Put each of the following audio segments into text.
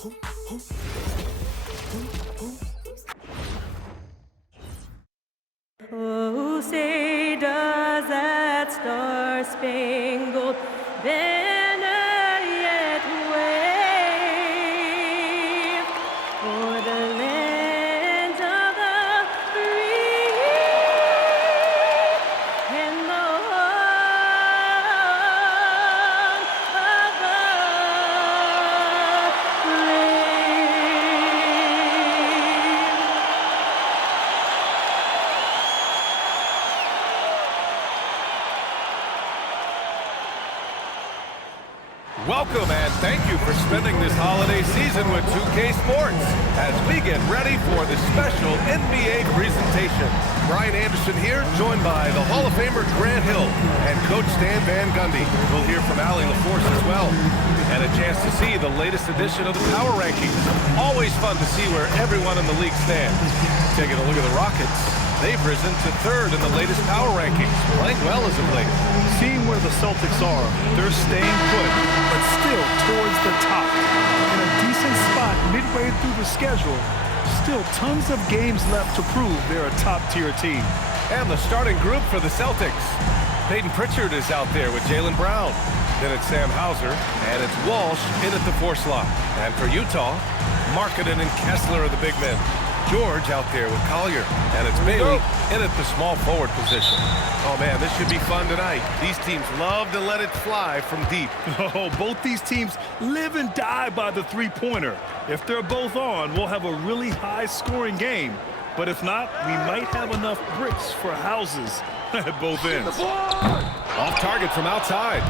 Oh, say does that star-spangled banner yet wave o'er the land of the free and the home of the brave. Welcome and thank you for spending this holiday season with 2K Sports as we get ready for the special NBA presentation. Brian Anderson here, joined by the Hall of Famer Grant Hill and Coach Stan Van Gundy. We'll hear from Allie LaForce as well. And a chance to see the latest edition of the Power Rankings. Always fun to see where everyone in the league stands. Taking a look at the Rockets. They've risen to third in the latest Power Rankings, playing well as of late. Seeing where the Celtics are, they're staying put, but still towards the top. In a decent spot midway through the schedule, still tons of games left to prove they're a top-tier team. And the starting group for the Celtics. Peyton Pritchard is out there with Jaylen Brown. Then it's Sam Hauser, and it's Walsh in at the 4 slot. And for Utah, Markkanen and Kessler are the big men. George out there with Collier, and it's Bailey in at the small forward position. Oh man, this should be fun tonight. These teams love to let it fly from deep. Oh, both these teams live and die by the three-pointer. If they're both on, we'll have a really high-scoring game. But if not, we might have enough bricks for houses at both ends. Off target from outside.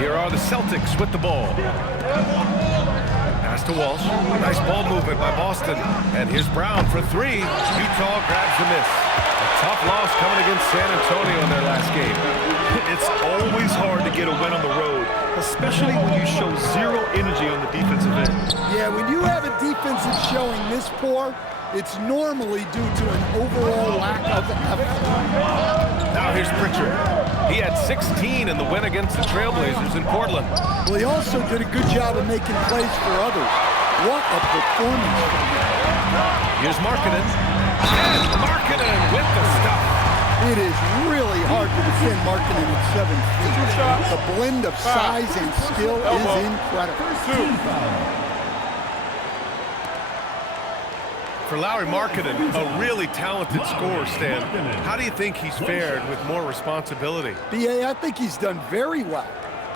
Here are the Celtics with the ball. Pass to Walsh. Nice ball movement by Boston. And here's Brown for 3. Utah grabs the miss. A tough loss coming against San Antonio in their last game. It's always hard to get a win on the road, especially when you show zero energy on the defensive end. Yeah, when you have a defense that's showing this poor, it's normally due to an overall lack of effort. Now here's Pritchard. He had 16 in the win against the Trailblazers in Portland. Well, he also did a good job of making plays for others. What a performance. Here's Markkanen. And Markkanen with the stuff. It is really hard to defend Markkanen at 7 feet. The blend of size and skill is incredible. For Lauri Markkanen, a really talented scorer, Stan. How do you think he's fared with more responsibility? BA, I think he's done very well.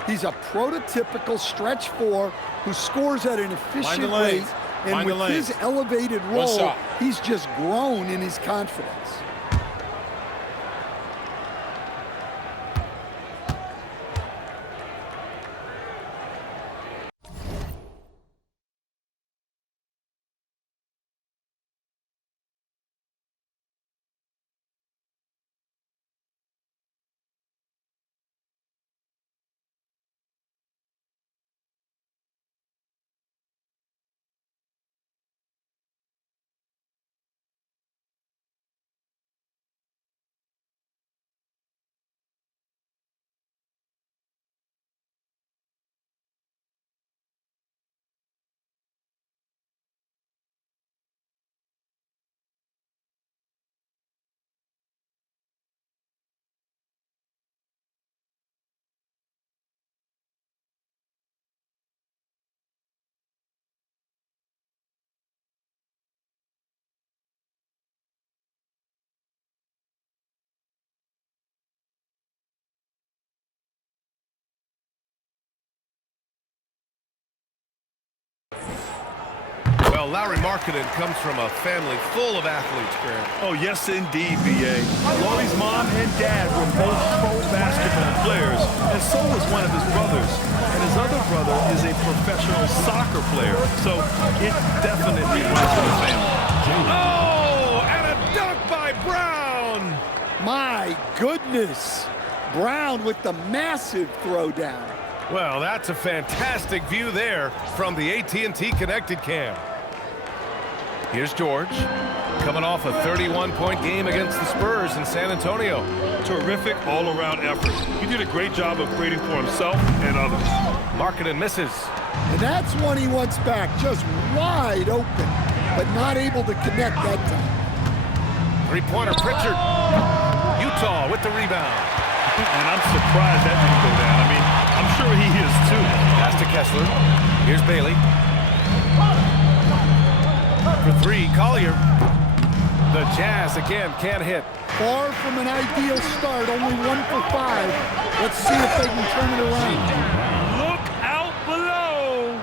He's a prototypical stretch 4 who scores at an efficient rate, and with his elevated role, he's just grown in his confidence. Well, Lauri Markkanen comes from a family full of athletes, Grant. Oh, yes, indeed, B.A. Lauri's mom and dad were both pro basketball players, and so was one of his brothers. And his other brother is a professional soccer player, so it definitely runs in the family. Oh, and a dunk by Brown! My goodness. Brown with the massive throwdown. Well, that's a fantastic view there from the AT&T Connected Cam. Here's George, coming off a 31-point game against the Spurs in San Antonio. Terrific all-around effort. He did a great job of creating for himself and others. Markkanen misses. And that's one he wants back, just wide open, but not able to connect that time. Three-pointer, Pritchard. Utah with the rebound. And I'm surprised that didn't go down. I mean, I'm sure he is too. Pass to Kessler. Here's Bailey. For three, Collier. The Jazz again can't hit. Far from an ideal start, only 1 for 5. Let's see if they can turn it around. Look out below.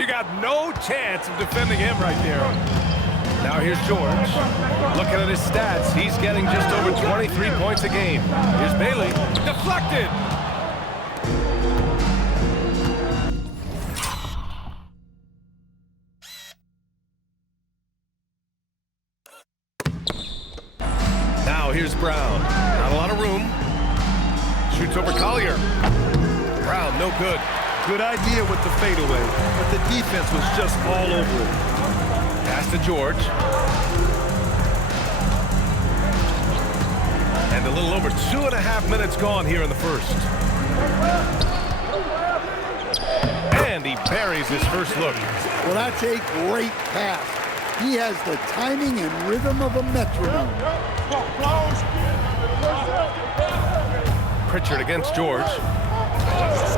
You got no chance of defending him right there. Now here's George. Looking at his stats, he's getting just over 23 points a game. Here's Bailey. Deflected. Now here's Brown. Not a lot of room. Shoots over Collier. Brown, no good. Good idea with the fadeaway, but the defense was just all over it. Pass to George. And a little over 2.5 minutes gone here in the first. And he buries his first look. Well, that's a great pass. He has the timing and rhythm of a metronome. Pritchard against George.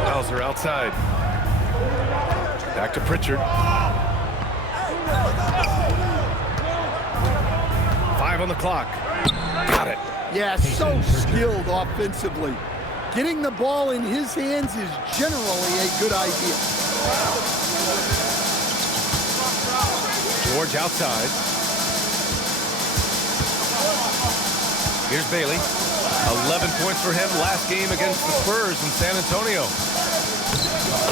Hauser outside. Back to Pritchard. 5 on the clock. Got it. Yeah, so skilled offensively. Getting the ball in his hands is generally a good idea. George outside. Here's Bailey. 11 points for him last game against the Spurs in San Antonio.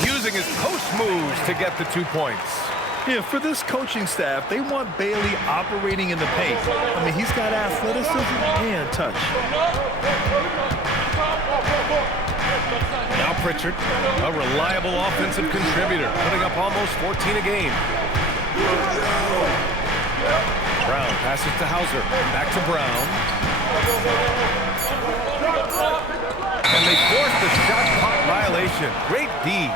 Using his post moves to get the 2 points. Yeah, for this coaching staff, they want Bailey operating in the paint. I mean, he's got athleticism and touch. Now Pritchard, a reliable offensive contributor, putting up almost 14 a game. Brown passes to Hauser. Back to Brown. And they force the shot clock violation. Great D.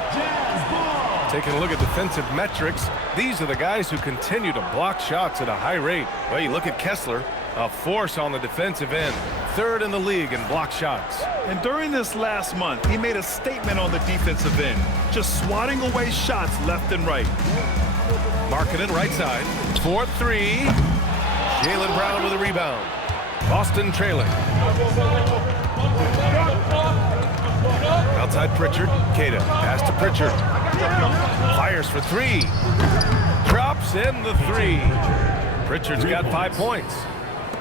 Taking a look at defensive metrics, these are the guys who continue to block shots at a high rate. Well, you look at Kessler, a force on the defensive end, 3rd in the league in block shots. And during this last month, he made a statement on the defensive end, just swatting away shots left and right. Markkanen right side, 4-3. Jaylen Brown with a rebound. Boston trailing. Outside Pritchard, Queta, pass to Pritchard. Fires for 3. Drops in the 3. Pritchard's got 5 points.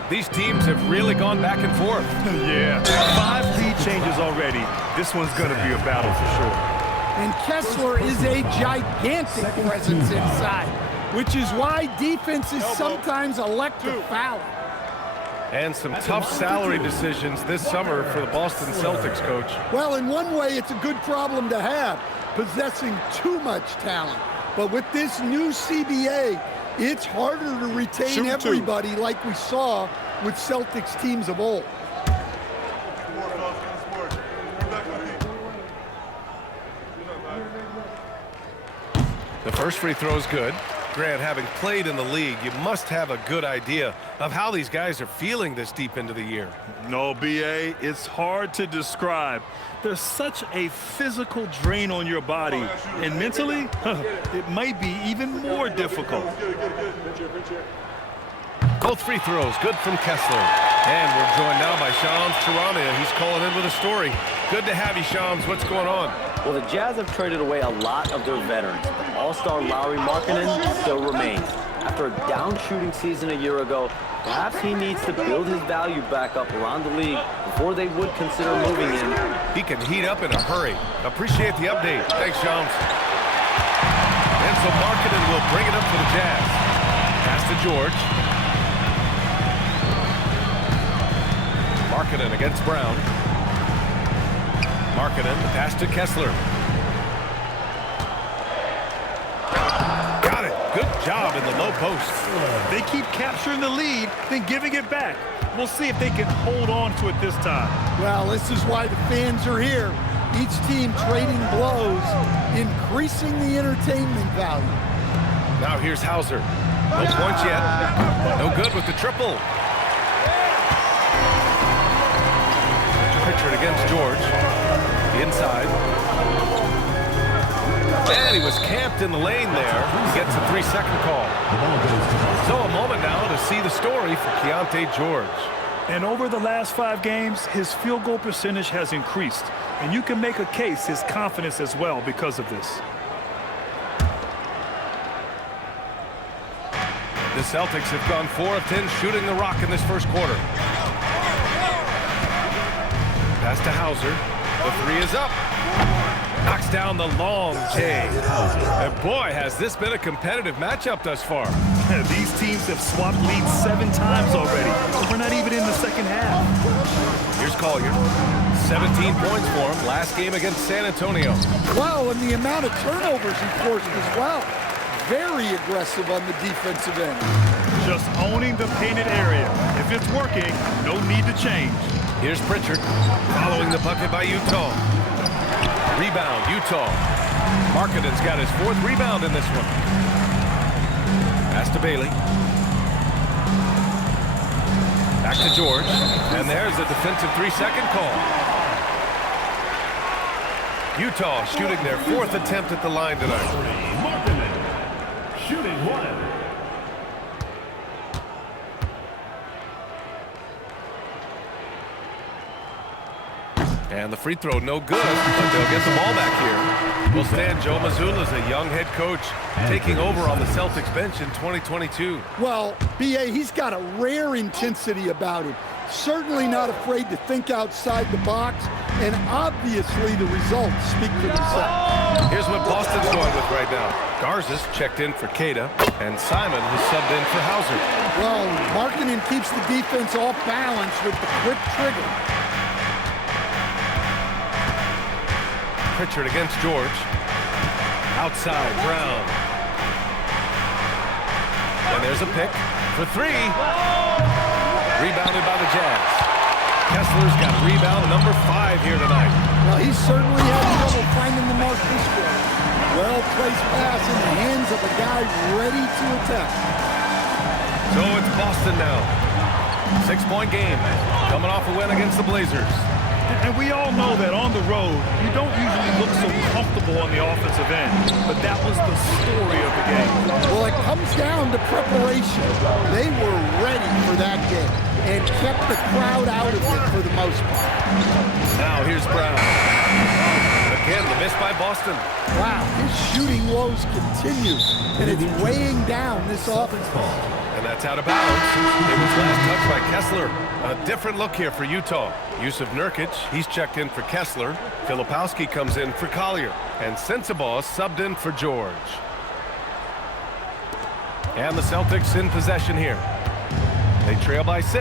These teams have really gone back and forth. Yeah, 5 lead changes already. This one's going to be a battle for sure. And Kessler is a gigantic presence inside, which is why defenses sometimes elect to foul. And some tough salary decisions this summer for the Boston Celtics coach. Well, in one way, it's a good problem to have, possessing too much talent. But with this new CBA, it's harder to retain everybody like we saw with Celtics teams of old. The first free throw is good. Grant, having played in the league, you must have a good idea of how these guys are feeling this deep into the year. No, B.A., it's hard to describe. There's such a physical drain on your body, and mentally, it might be even more difficult. Both free throws, good from Kessler. And we're joined now by Shams Charania. He's calling in with a story. Good to have you, Shams. What's going on? Well, the Jazz have traded away a lot of their veterans. All-star Lauri Markkanen still remains. After a down-shooting season a year ago, perhaps he needs to build his value back up around the league before they would consider moving him. He can heat up in a hurry. Appreciate the update. Thanks, Shams. And so Markkanen will bring it up for the Jazz. Pass to George. Markkanen against Brown. Markkanen, the pass to Kessler. Got it. Good job in the low post. They keep capturing the lead, then giving it back. We'll see if they can hold on to it this time. Well, this is why the fans are here. Each team trading blows, increasing the entertainment value. Now here's Hauser. No points yet. No good with the triple. Pritchard against George. Inside. And he was camped in the lane there. He gets a 3-second call. So a moment now to see the story for Keyonte George. And over the last 5 games, his field goal percentage has increased. And you can make a case his confidence as well because of this. The Celtics have gone 4 of 10 shooting the rock in this first quarter. Pass to Hauser. The 3 is up. Knocks down the long J. And boy, has this been a competitive matchup thus far. These teams have swapped leads 7 times already. We're not even in the second half. Here's Collier. 17 points for him last game against San Antonio. Well, and the amount of turnovers he forced as well. Very aggressive on the defensive end. Just owning the painted area. If it's working, no need to change. Here's Pritchard following the bucket by Utah. Rebound, Utah. Markkanen's got his 4th rebound in this one. Pass to Bailey. Back to George. And there's a defensive 3-second call. Utah shooting their 4th attempt at the line tonight. Markkanen shooting 1. And the free throw no good, but they'll get the ball back here. Will stand Joe Mazzulla as a young head coach taking over on the Celtics bench in 2022. Well, B.A., he's got a rare intensity about him. Certainly not afraid to think outside the box, and obviously the results speak for themselves. Here's what Boston's going with right now. Garza's checked in for Queta, and Simon has subbed in for Hauser. Well, Markkanen keeps the defense off balance with the quick trigger. Pritchard against George. Outside, Brown. And there's a pick for 3. Rebounded by the Jazz. Kessler's got rebound number 5 here tonight. Well, he certainly had trouble finding the mark this quarter. Well-placed pass in the hands of a guy ready to attack. So it's Boston now. 6-point game. Coming off a win against the Blazers. And we all know that on the road, you don't usually look so comfortable on the offensive end. But that was the story of the game. Well, it comes down to preparation. They were ready for that game and kept the crowd out of it for the most part. Now here's Brown. Again, the miss by Boston. Wow, his shooting woes continue, and it's weighing down this offense. And that's out of bounds. It was last touched by Kessler. A different look here for Utah. Yusuf Nurkic, he's checked in for Kessler. Filipowski comes in for Collier. And Sensabaugh subbed in for George. And the Celtics in possession here. They trail by 6.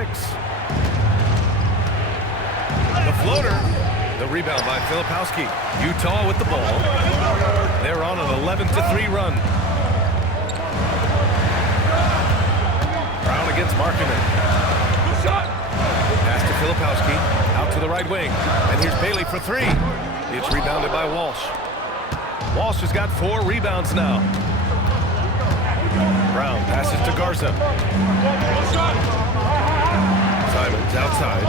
The floater. The rebound by Filipowski. Utah with the ball. They're on an 11-3 run. Brown against Markkanen. Pass to Filipowski. Out to the right wing. And here's Bailey for 3. It's rebounded by Walsh. Walsh has got 4 rebounds now. Brown passes to Garza. Simons outside.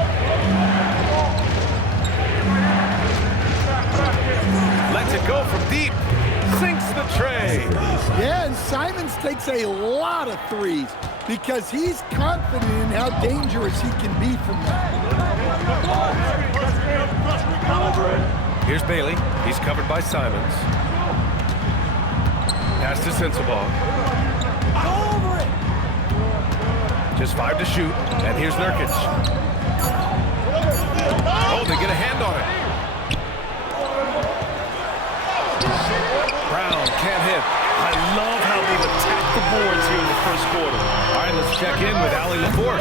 Lets it go from deep. Sinks the tray. Yeah, and Simons takes a lot of threes because he's confident in how dangerous he can be from that. Here's Bailey. He's covered by Simons. Pass to Sensabaugh. Just 5 to shoot. And here's Nurkic. Oh, they get a hand on it. Brown can't hit. I love how they've attacked the boards here in the first quarter. All right, let's check in with Allie LaForce.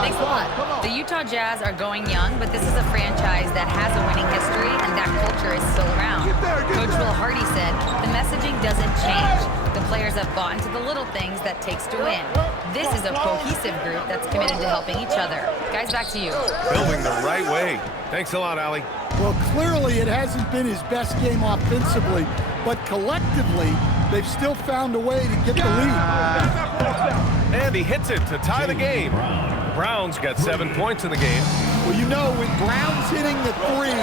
Thanks a lot. The Utah Jazz are going young, but this is a franchise that has a winning history, and that culture is still around. Coach Will Hardy said, the messaging doesn't change. The players have bought into the little things that takes to win. This is a cohesive group that's committed to helping each other. Guys, back to you. Building the right way. Thanks a lot, Allie. Well, clearly it hasn't been his best game offensively, but collectively, they've still found a way to get the lead. And he hits it to tie the game. Brown's got 7 points in the game. Well, you know, when Brown's hitting the three,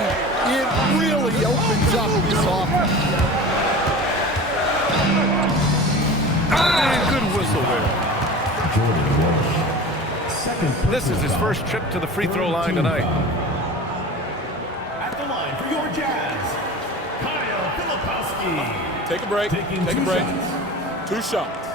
it really opens up this offense. And good whistle there. This is his first trip to the free throw line tonight. At the line for your Jazz, Kyle Filipowski. Take a break. Take a break. 2 shots.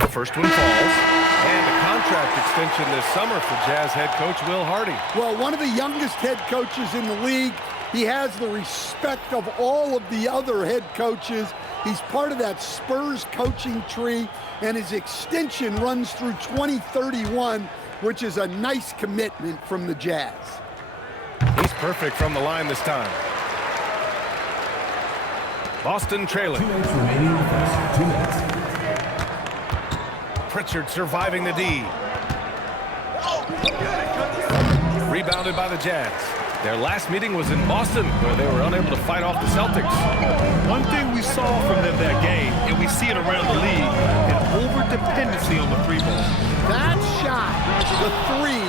The first one falls. And a contract extension this summer for Jazz head coach Will Hardy. Well, one of the youngest head coaches in the league. He has the respect of all of the other head coaches. He's part of that Spurs coaching tree, and his extension runs through 2031, which is a nice commitment from the Jazz. He's perfect from the line this time. Boston trailing. 2 minutes remaining in the first. 2 minutes. Pritchard surviving the D. Rebounded by the Jazz. Their last meeting was in Boston, where they were unable to fight off the Celtics. One thing we saw from them that game, and we see it around the league, an over-dependency on the 3-ball. That shot, the three,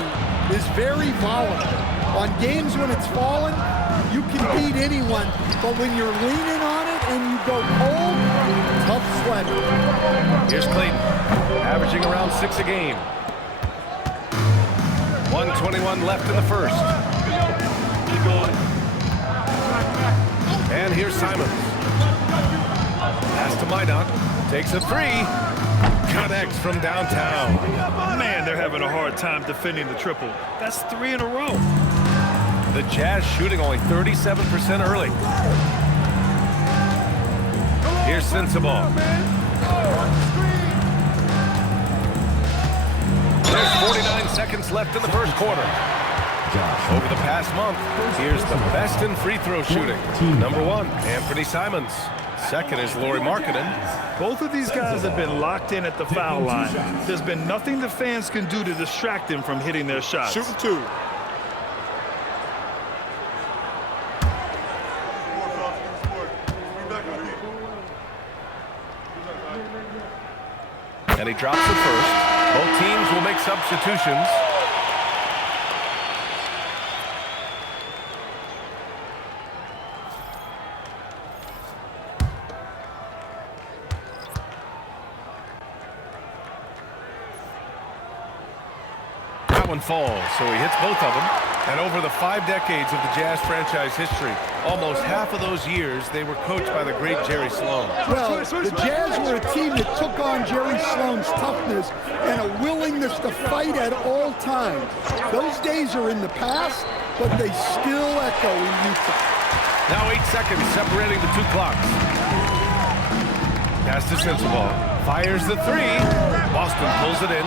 is very volatile. On games when it's falling, you can beat anyone, but when you're leaning on it and you go cold, tough sledding. Here's Clayton, averaging around 6 a game. 1:21 left in the first. And here's Simons. Pass to Minot. Takes a 3. Connects from downtown. Man, they're having a hard time defending the triple. That's 3 in a row. The Jazz shooting only 37% early. Here's Sensabaugh. There's 49 seconds left in the first quarter. Over the past month, here's the best in free throw shooting. Number 1, Anthony Simons. Second is Lauri Markkanen. Both of these guys have been locked in at the foul line. There's been nothing the fans can do to distract them from hitting their shots. Shooting 2. And he drops it first. Both teams will make substitutions. That one falls, so he hits both of them. And over the 5 decades of the Jazz franchise history, almost half of those years, they were coached by the great Jerry Sloan. Well, the Jazz were a team that took on Jerry Sloan's toughness and a willingness to fight at all times. Those days are in the past, but they still echo in Utah. Now 8 seconds separating the 2 clocks. Pass to Sensabaugh. Fires the 3. Boston pulls it in.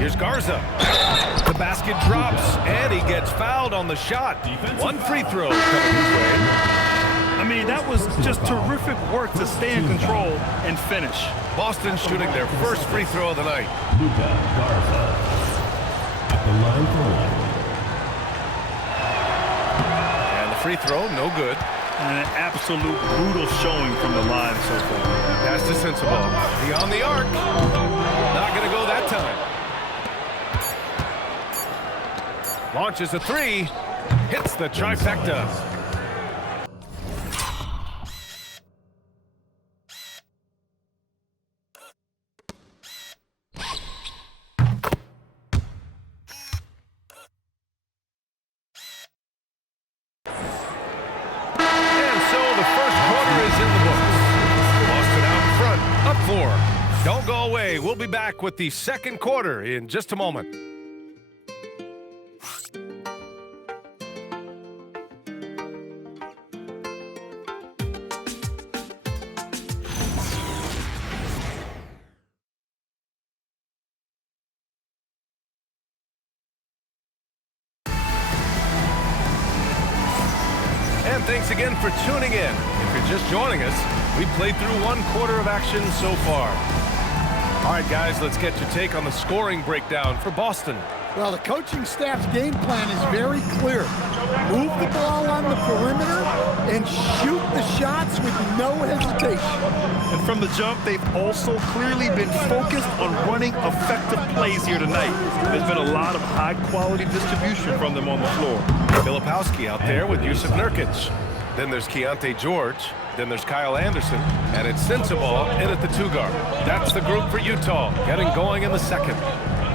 Here's Garza. The basket drops, and he gets fouled on the shot. 1 free throw coming his way. I mean, that was just terrific work to stay in control and finish. Boston shooting their first free throw of the night. Luka Garza. At the line for 1. And the free throw, no good. And an absolute brutal showing from the line so far. Pass to Sensabaugh. Beyond the arc. Not going to go that time. Launches a 3. Hits the trifecta. Up 4. Don't go away. We'll be back with the second quarter in just a moment. thanks again for tuning in. If you're just joining us, we played through 1 quarter of action so far. All right, guys, let's get your take on the scoring breakdown for Boston. Well, the coaching staff's game plan is very clear. Move the ball on the perimeter and shoot the shots with no hesitation. And from the jump, they've also clearly been focused on running effective plays here tonight. There's been a lot of high-quality distribution from them on the floor. Filipowski out there with Jusuf Nurkic. Then there's Keyonte George. Then there's Kyle Anderson. And it's Sensabaugh in at the 2-guard. That's the group for Utah, getting going in the second.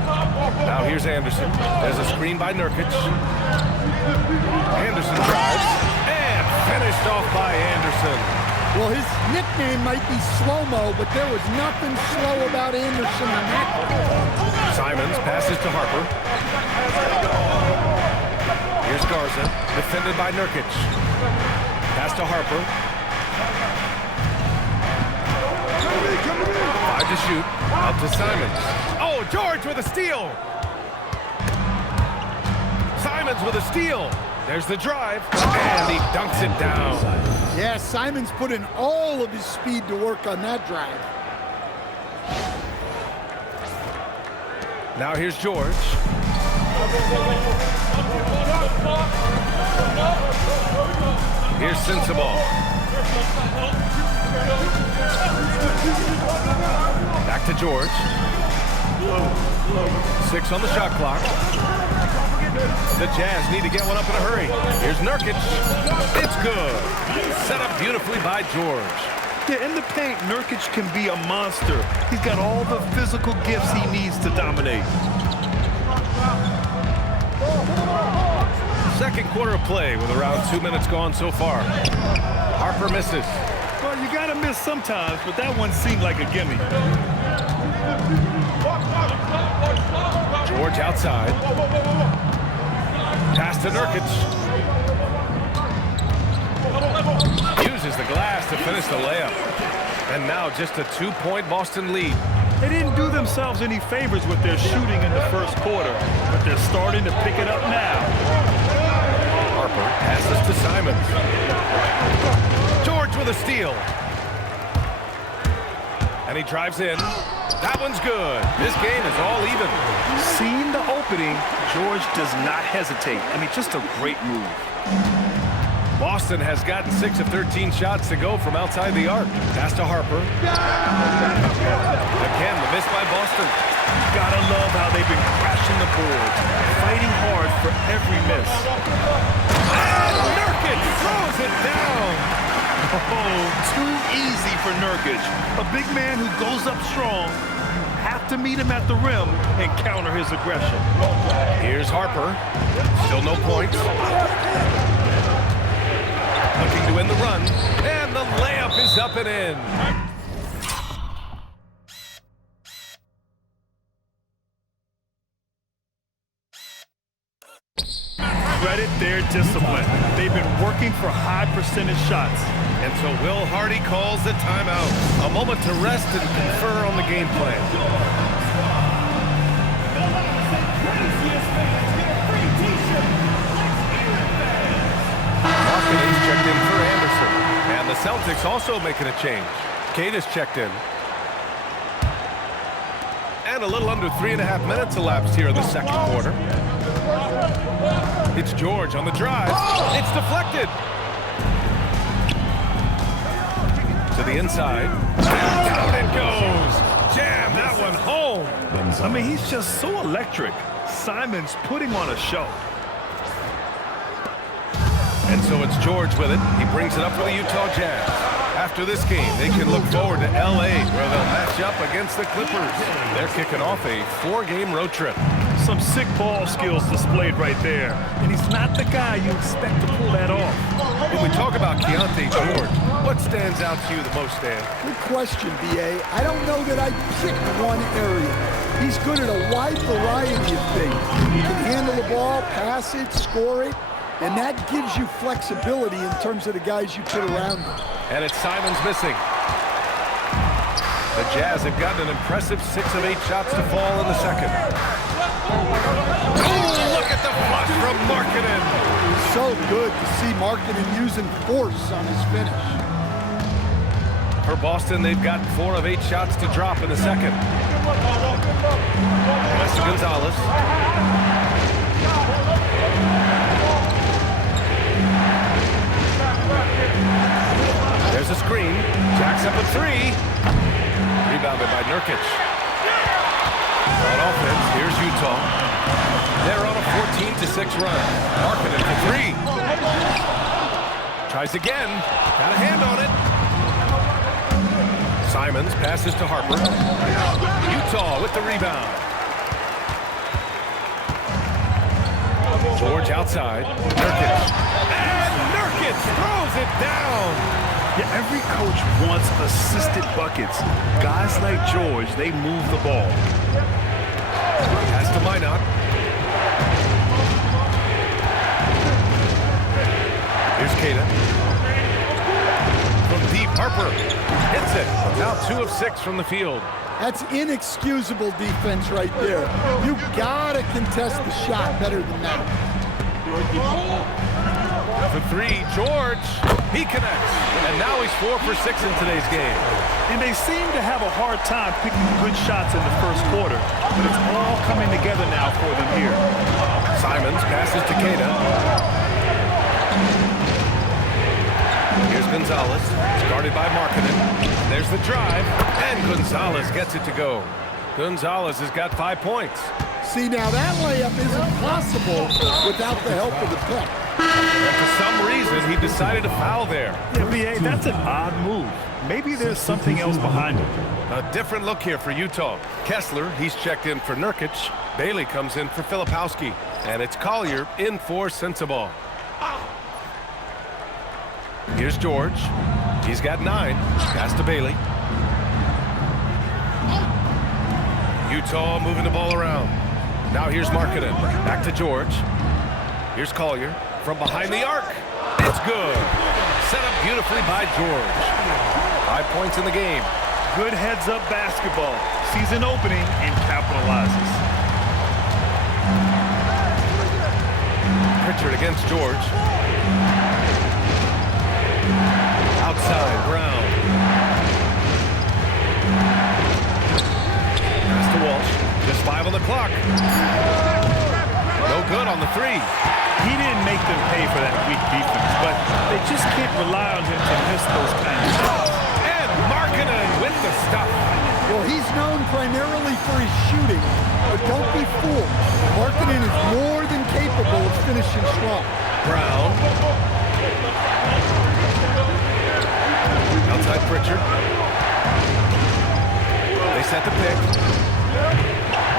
Now here's Anderson. There's a screen by Nurkic. Anderson drives and finished off by Anderson. Well, his nickname might be Slow-Mo, but there was nothing slow about Anderson on that. Simons passes to Harper. Here's Garza, defended by Nurkic. Pass to Harper. 5 to shoot. Out to Simons. Oh, George with a steal. Simons with a steal. There's the drive, and he dunks it down. Yeah, Simons put in all of his speed to work on that drive. Now here's George. Here's Sensabaugh. Back to George. 6 on the shot clock. The Jazz need to get one up in a hurry. Here's Nurkic. It's good. Set up beautifully by George. Yeah, in the paint, Nurkic can be a monster. He's got all the physical gifts he needs to dominate. Second quarter of play with around 2 minutes gone so far. Harper misses. Well, you gotta miss sometimes, but that one seemed like a gimme. George outside. Pass to Nurkic. Uses the glass to finish the layup. And now just a 2-point Boston lead. They didn't do themselves any favors with their shooting in the first quarter, but they're starting to pick it up now. Harper passes to Simons. George with a steal. And he drives in. That one's good. This game is all even. Seeing the opening, George does not hesitate. I mean, just a great move. Boston has gotten 6 of 13 shots to go from outside the arc. Pass to Harper. Again, the miss by Boston. Gotta love how they've been crashing the boards, fighting hard for every miss. And Nurkic throws it down. Oh, too easy for Nurkic. A big man who goes up strong. You have to meet him at the rim and counter his aggression. Here's Harper. Still no points. Looking to win the run. And the layup is up and in. Credit their discipline. They've been working for high percentage shots. And so Will Hardy calls the timeout. A moment to rest and confer on the game plan. Markkanen's checked in for Anderson. And the Celtics also making a change. Cade is checked in. And a little under 3.5 minutes elapsed here in the second quarter. It's George on the drive. It's deflected. To the inside. And down it goes. Jam that one home. I mean, he's just so electric. Simons putting on a show. And so it's George with it. He brings it up for the Utah Jazz. After this game, they can look forward to L.A., where they'll match up against the Clippers. They're kicking off a 4-game road trip. Some sick ball skills displayed right there. And he's not the guy you expect to pull that off. When we talk about Keyonte George, what stands out to you the most, Dan? Good question, B.A. I don't know that I'd pick one area. He's good at a wide variety of things. He can handle the ball, pass it, score it, and that gives you flexibility in terms of the guys you put around him. And it's Simons missing. The Jazz have gotten an impressive 6 of 8 shots to fall in the second. Oh, look at the flush from Markkanen. So good to see Markkanen using force on his finish. For Boston, they've got 4 of 8 shots to drop in the second. Pass to Gonzalez. There's a screen. Jacks up a 3. Rebounded by Nurkic. On offense, here's Utah. They're on a 14-6 run. Markkanen for 3. Tries again. Got a hand on it. Simons passes to Harper. Utah with the rebound. George outside. Nurkic. And Nurkic throws it down. Yeah, every coach wants assisted buckets. Guys like George, they move the ball. Pass to Minot. Here's Queta. From deep, Harper hits it. Now 2 of 6 from the field. That's inexcusable defense right there. You gotta contest the shot better than that. For 3, George. He connects. And now he's 4 for 6 in today's game. And they seem to have a hard time picking good shots in the first quarter, but it's all coming together now for them here. Simons passes to Queta. Here's Gonzalez. It's guarded by Markkanen. There's the drive, and Gonzalez gets it to go. Gonzalez has got 5 points. See, now that layup isn't possible without the help of the pick. But for some reason, he decided to foul there. Yeah, B.A., that's an odd move. Maybe there's something else behind it. A different look here for Utah. Kessler, he's checked in for Nurkic. Bailey comes in for Filipowski. And it's Collier in for Sensabaugh. Here's George. He's got 9. Pass to Bailey. Utah moving the ball around. Now here's Markkanen. Back to George. Here's Collier from behind the arc. It's good. Set up beautifully by George. 5 points in the game. Good heads-up basketball. Season opening and capitalizes. Pritchard against George. Outside, Brown. Pass to Walsh. Just 5 on the clock. No good on the 3. He didn't make them pay for that weak defense, but they just can't rely on him to miss those kind of shots. And Markkanen with the stuff. Well, he's known primarily for his shooting, but don't be fooled. Markkanen is more than capable of finishing strong. Brown. Outside Pritchard. They set the pick.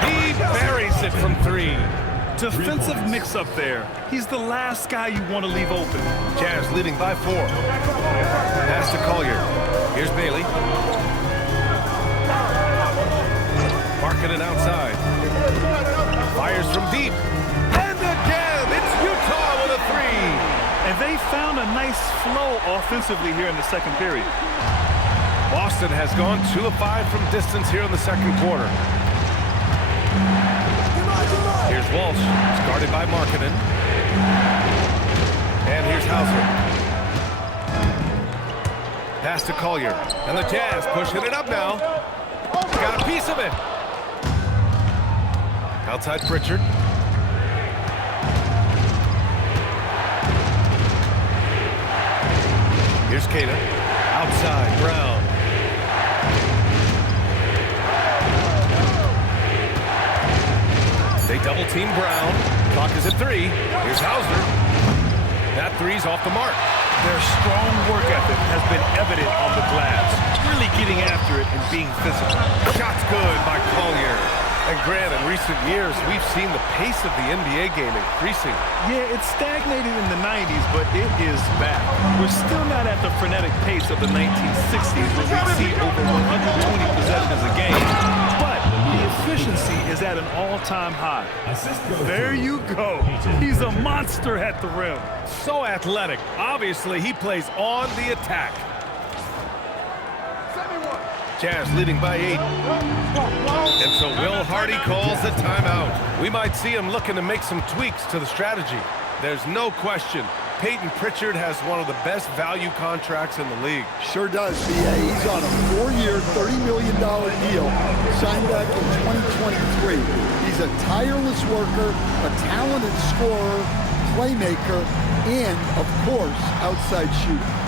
He buries it from 3. Defensive mix-up there. He's the last guy you want to leave open. Jazz leading by 4. Pass to Collier. Here's Bailey. Markkanen outside. Fires from deep. And again, it's Utah with a 3. And they found a nice flow offensively here in the second period. Boston has gone 2 of 5 from distance here in the second quarter. Here's Walsh. It's guarded by Markkanen. And here's Hauser. Pass to Collier. And the Jazz pushing it up now. Got a piece of it. Outside Pritchard. Here's Queta. Outside Brown. They double team Brown. Clock is at 3. Here's Hauser. That 3's off the mark. Their strong work ethic has been evident on the glass. Really getting after it and being physical. Shot's good by Collier. And Grant, in recent years, we've seen the pace of the NBA game increasing. Yeah, it stagnated in the 90s, but it is back. We're still not at the frenetic pace of the 1960s when we see over 120 possessions a game. But the efficiency is at an all-time high. There you go. He's a monster at the rim. So athletic. Obviously, he plays on the attack. Jazz leading by 8. And so Will Hardy calls the timeout. We might see him looking to make some tweaks to the strategy. There's no question. Peyton Pritchard has one of the best value contracts in the league. Sure does, B.A. He's on a 4-year, $30 million deal, signed back in 2023. He's a tireless worker, a talented scorer, playmaker, and, of course, outside shooter.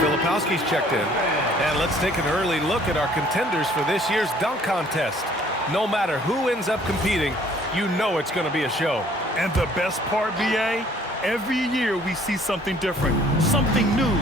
Filipowski's checked in. And let's take an early look at our contenders for this year's dunk contest. No matter who ends up competing, you know it's going to be a show. And the best part, B.A., every year we see something different, something new.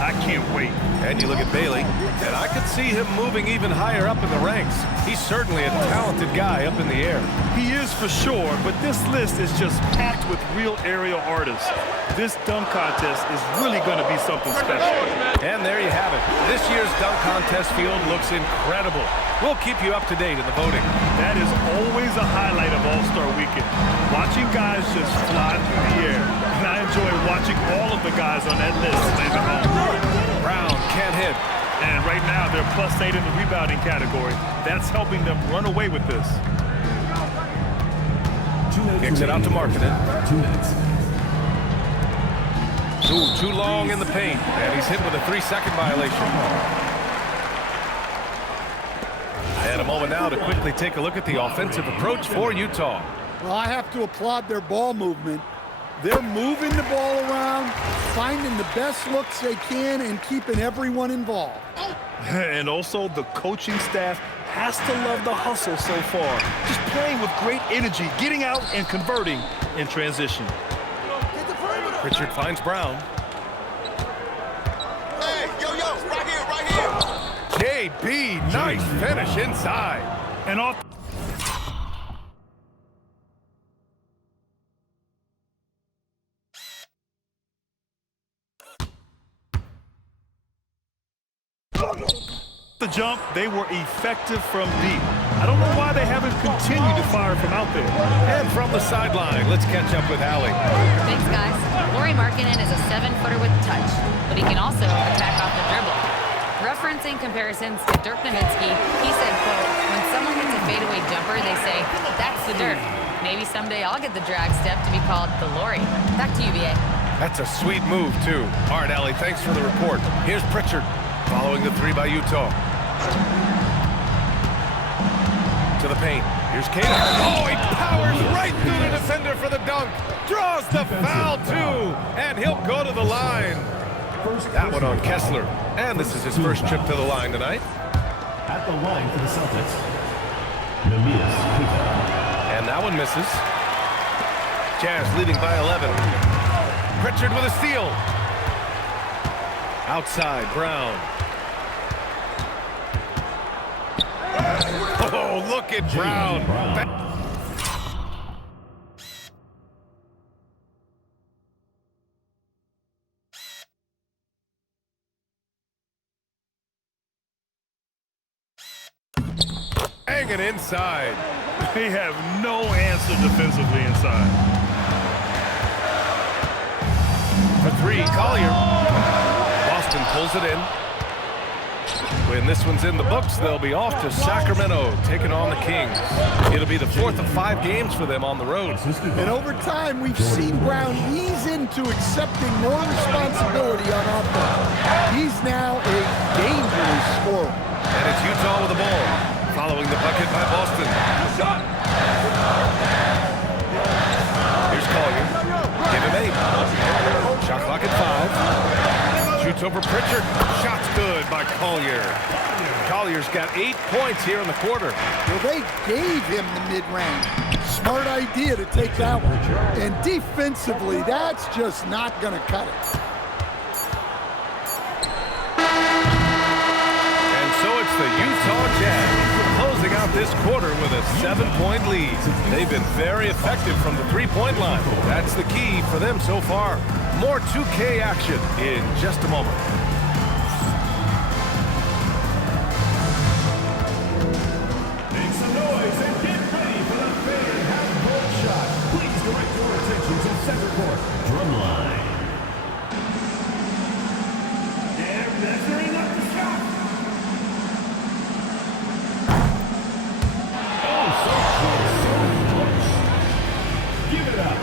I can't wait. And you look at Bailey, and I could see him moving even higher up in the ranks. He's certainly a talented guy up in the air. He is for sure, but this list is just packed with real aerial artists. This dunk contest is really going to be something special. And there you have it. This year's dunk contest field looks incredible. We'll keep you up to date in the voting. That is always a highlight of All-Star Weekend. Watching guys just fly through the air. And I enjoy watching all of the guys on that list land at home. Brown can't hit. And right now they're +8 in the rebounding category. That's helping them run away with this. Kicks it out to Markkanen. 2 minutes. Ooh, too long in the paint. And he's hit with a 3-second violation. And a moment now to quickly take a look at the offensive approach for Utah. Well, I have to applaud their ball movement. They're moving the ball around, finding the best looks they can, and keeping everyone involved. And also, the coaching staff has to love the hustle so far. Just playing with great energy, getting out and converting in transition. Pritchard finds Brown. Hey, yo, right here. JB, nice finish inside. And off. The jump, they were effective from deep. I don't know why they haven't continued to fire from out there. And from the sideline, let's catch up with Allie. Thanks, guys. Lauri Markkanen is a 7-footer with touch, but he can also attack off the dribble. Referencing comparisons to Dirk Nowitzki, he said, quote, when someone hits a fadeaway jumper, they say, that's the Dirk. Maybe someday I'll get the drag step to be called the Lauri. Back to you, B.A. That's a sweet move, too. All right, Allie, thanks for the report. Here's Pritchard, following the 3 by Utah. To the paint. Here's Cater. Oh, he powers right through the defender for the dunk. Draws the foul, too. And he'll go to the line. That one on Kessler. And this is his first trip to the line tonight. At the line for the Celtics, Neemias Queta. And that one misses. Jazz leading by 11. Pritchard with a steal. Outside, Brown. Oh, look at Brown. Hanging inside. They have no answer defensively inside. For 3, Collier. Boston pulls it in. When this one's in the books, they'll be off to Sacramento, taking on the Kings. It'll be the 4th of 5 games for them on the road. And over time, we've seen Brown ease into accepting more responsibility on offense. He's now a dangerous scorer. And it's Utah with the ball, following the bucket by Boston. Here's Collier. Give him 8. Shot clock at 5. Shoots over Pritchard. Shot's good by Collier. Collier's got 8 points here in the quarter. Well, they gave him the mid-range. Smart idea to take that one. And defensively, that's just not going to cut it. And so it's the Utah Jazz closing out this quarter with a 7-point lead. They've been very effective from the 3-point line. That's the key for them so far. More 2K action in just a moment.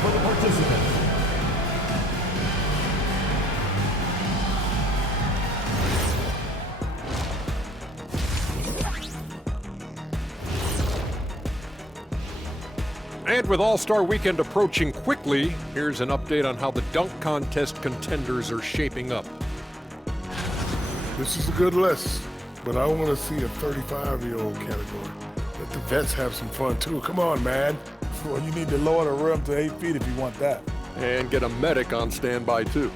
for the participants. And with All-Star Weekend approaching quickly, here's an update on how the dunk contest contenders are shaping up. This is a good list, but I want to see a 35-year-old category. Let the vets have some fun, too. Come on, man. Well, you need to lower the rim to 8 feet if you want that. And get a medic on standby, too.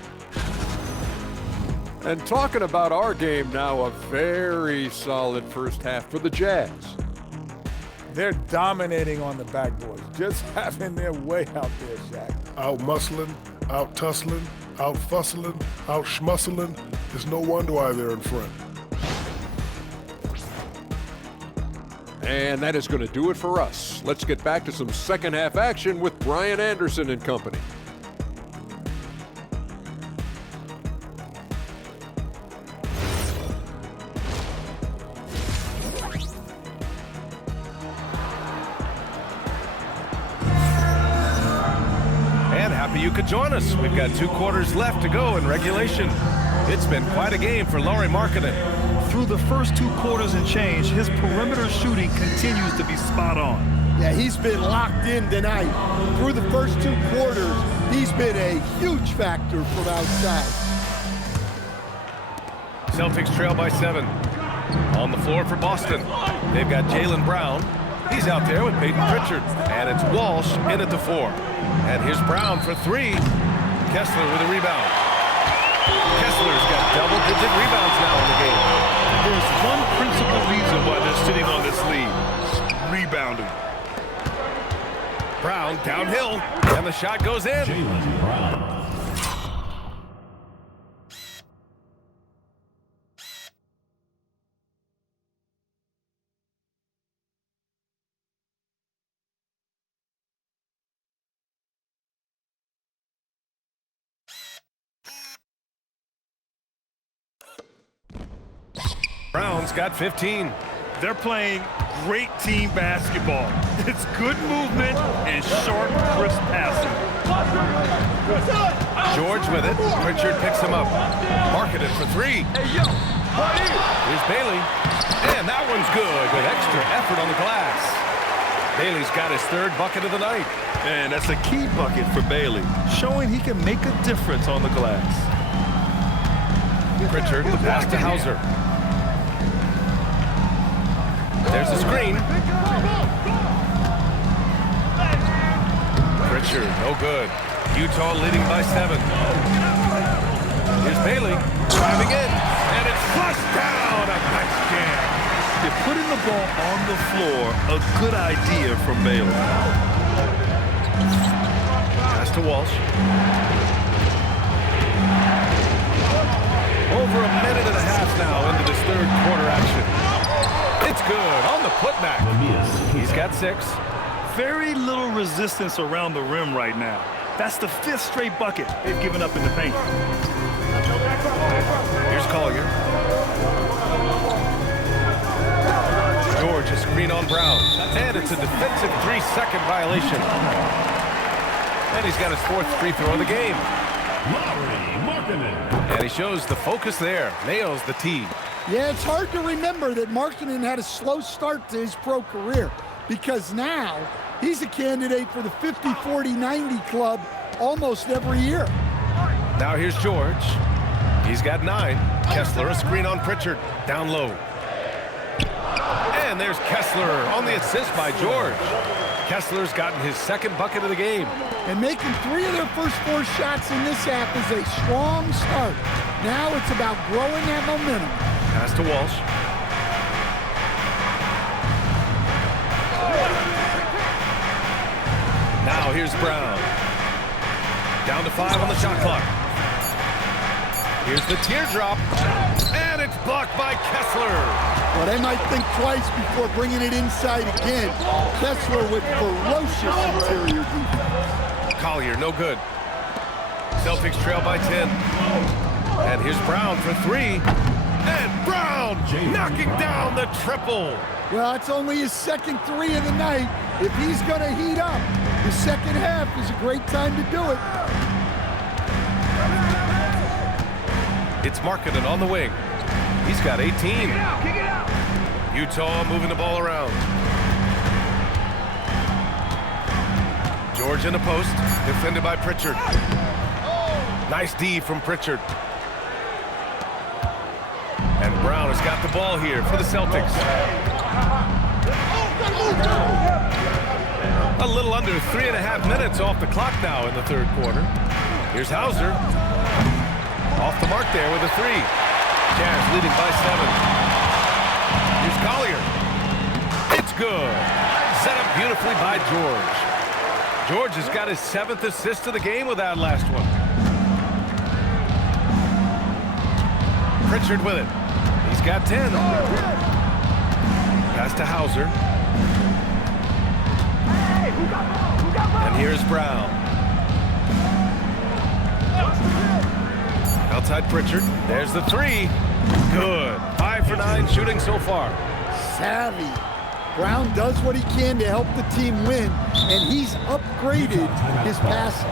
And talking about our game now, a very solid first half for the Jazz. They're dominating on the backboards, just having their way out there, Shaq. Out-muscling, out-tussling, out-fussling, out-schmussling. There's no wonder why they're in front. And that is going to do it for us. Let's get back to some second half action with Brian Anderson and company. You could join us. We've got 2 quarters left to go in regulation. It's been quite a game for Lauri Markkanen. Through the first 2 quarters and change, his perimeter shooting continues to be spot on. Yeah, he's been locked in tonight. Through the first 2 quarters, he's been a huge factor from outside. Celtics trail by 7. On the floor for Boston, they've got Jaylen Brown. He's out there with Peyton Pritchard. And it's Walsh in at the 4. And here's Brown for 3. Kessler with a rebound. Kessler's got double-digit rebounds now in the game. There's one principal reason why they're sitting on this lead. Rebounding. Brown downhill, and the shot goes in. Jaylen Brown. Brown's got 15. They're playing great team basketball. It's good movement and short, crisp passing. George with it. Pritchard picks him up. Markkanen for 3. Here's Bailey. And that one's good with extra effort on the glass. Bailey's got his 3rd bucket of the night. And that's a key bucket for Bailey, showing he can make a difference on the glass. Pritchard, the pass to Hauser. There's a screen. Pritchard, no good. Utah leading by 7. Here's Bailey, driving in, and it's flushed down. A nice jam. They're putting the ball on the floor, a good idea from Bailey. Pass to Walsh. Over a minute and a half now into this 3rd quarter action. It's good on the putback. He's got 6. Very little resistance around the rim right now. That's the 5th straight bucket they've given up in the paint. Here's Collier. George, a screen on Brown. And it's a defensive 3-second violation. And he's got his 4th free throw of the game. Lauri Markkanen. And he shows the focus there. Nails the tee. Yeah, it's hard to remember that Markkanen had a slow start to his pro career, because now he's a candidate for the 50, 40, 90 club almost every year. Now here's George. He's got 9. Kessler, a screen on Pritchard. Down low. And there's Kessler on the assist by George. Kessler's gotten his 2nd bucket of the game. And making 3 of their first 4 shots in this half is a strong start. Now it's about growing that momentum. Pass to Walsh. Now here's Brown. Down to 5 on the shot clock. Here's the teardrop. And it's blocked by Kessler. Well, they might think twice before bringing it inside again. Kessler with ferocious interior defense. Collier, no good. Celtics trail by 10. And here's Brown for 3. And Brown knocking down the triple. Well, it's only his 2nd 3 of the night. If he's going to heat up, The second half is a great time to do it. It's Markkanen on the wing. He's got 18. Utah moving the ball around. George in the post, defended by Pritchard. Nice D from Pritchard. And Brown has got the ball here for the Celtics. A little under 3.5 minutes off the clock now in the third quarter. Here's Hauser. Off the mark there with a three. Jazz leading by 7. Here's Collier. It's good. Set up beautifully by George. George has got his 7th assist of the game with that last one. Pritchard with it. He's got 10. Pass to Hauser. And here's Brown. Outside Pritchard. There's the three. Good. 5 for 9 shooting so far. Savvy. Brown does what he can to help the team win, and he's upgraded his passing.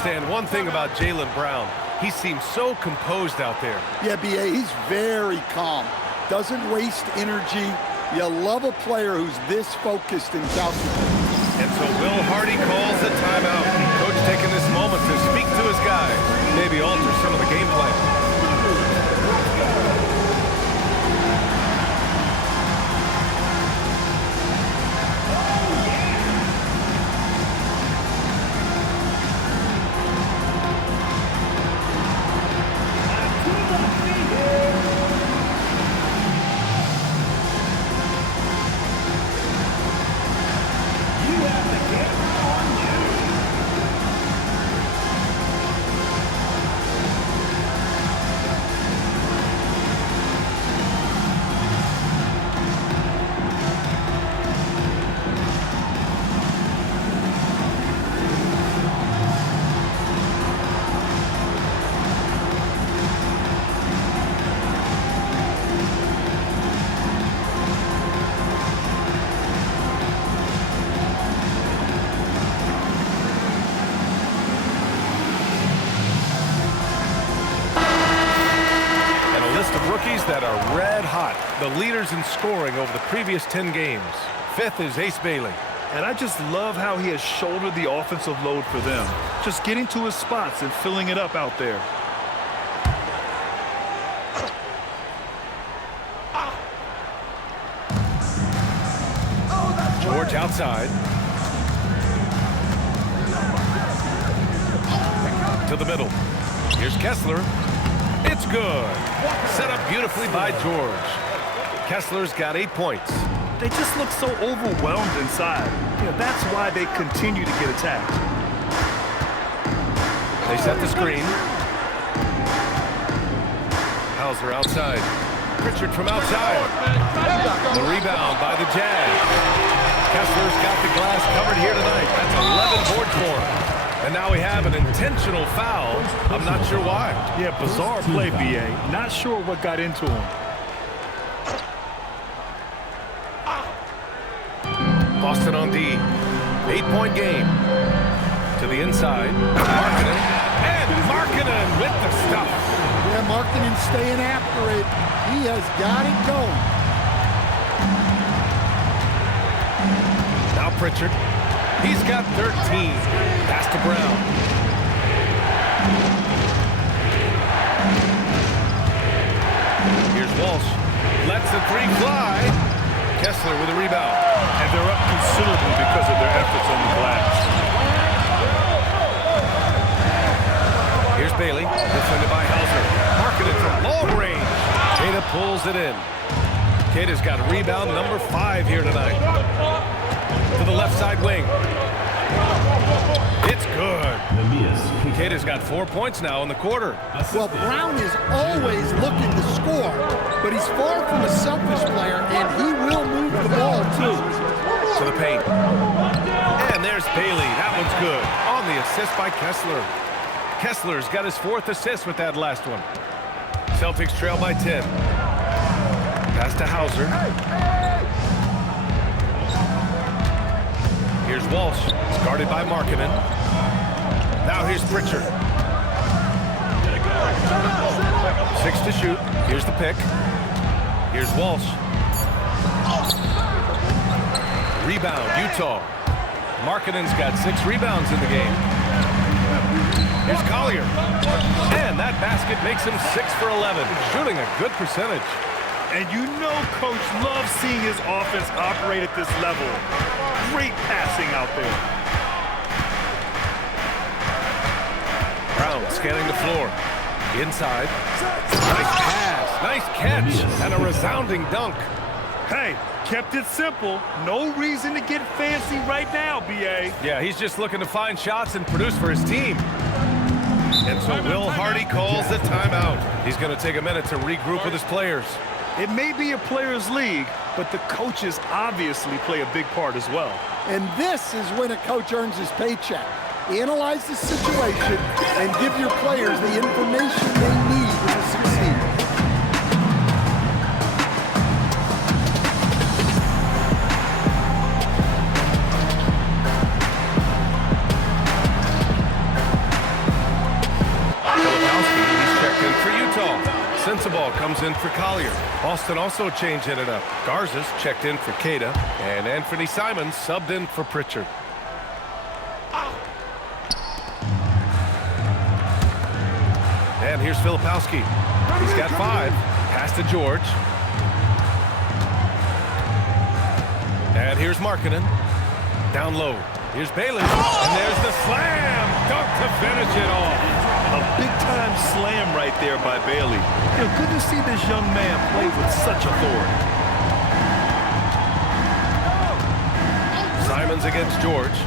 Stan, one thing about Jaylen Brown, he seems so composed out there. Yeah, B.A., he's very calm. Doesn't waste energy. You love a player who's this focused and calculated. And so Will Hardy calls a timeout. Coach taking this moment to speak to his guys, maybe alter some of the game plan. Rookies that are red hot, the leaders in scoring over the previous 10 games. 5th is Ace Bailey. And I just love how he has shouldered the offensive load for them. Just getting to his spots and filling it up out there. George outside. To the middle. Here's Kessler. It's good. Set up beautifully by George. Kessler's got 8 points. They just look so overwhelmed inside. That's why they continue to get attacked. They set the screen. Hauser outside. Pritchard from outside. The rebound by the Jazz. Kessler's got the glass covered here tonight. That's 11 boards for him. And now we have an intentional foul. I'm not sure why. Yeah, bizarre play, B.A. Not sure what got into him. Boston on D. 8-point game. To the inside. Markkanen. And Markkanen with the stuff. Yeah, Markkanen staying after it. He has got it going. Now Pritchard. He's got 13. Pass to Brown. Here's Walsh. Lets the three fly. Kessler with a rebound. And they're up considerably because of their efforts on the glass. Here's Bailey, defended by Hauser. Markkanen from long range. Queta pulls it in. Queta's got rebound number 5 here tonight. To the left side wing. It's good. Queta's got 4 points now in the quarter. Well, Brown is always looking to score, but he's far from a selfish player, and he will move the ball, too. To the paint. And there's Bailey. That one's good. On the assist by Kessler. Kessler's got his 4th assist with that last one. Celtics trail by 10. Pass to Hauser. Here's Walsh. It's guarded by Markkanen. Now here's Pritchard. 6 to shoot. Here's the pick. Here's Walsh. Rebound, Utah. Markkanen's got 6 rebounds in the game. Here's Collier. And that basket makes him 6 for 11, shooting a good percentage. And you know Coach loves seeing his offense operate at this level. Great passing out there. Brown scanning the floor. Inside. Nice pass, nice catch, and a resounding dunk. Hey, kept it simple. No reason to get fancy right now, B.A. Yeah, he's just looking to find shots and produce for his team. And so Will Hardy calls the timeout. He's going to take a minute to regroup with his players. It may be a players' league, but the coaches obviously play a big part as well. And this is when a coach earns his paycheck. Analyze the situation and give your players the information they need to succeed. Sensabaugh comes in for Collier. Boston also changing it up. Garza's checked in for Queta, and Anthony Simons subbed in for Pritchard. And here's Filipowski. He's got 5. Pass to George. And here's Markkanen. Down low. Here's Bailey. And there's the slam. Dunk to finish it off. A big-time slam right there by Bailey. You know, good to see this young man play with such authority. Simons against George.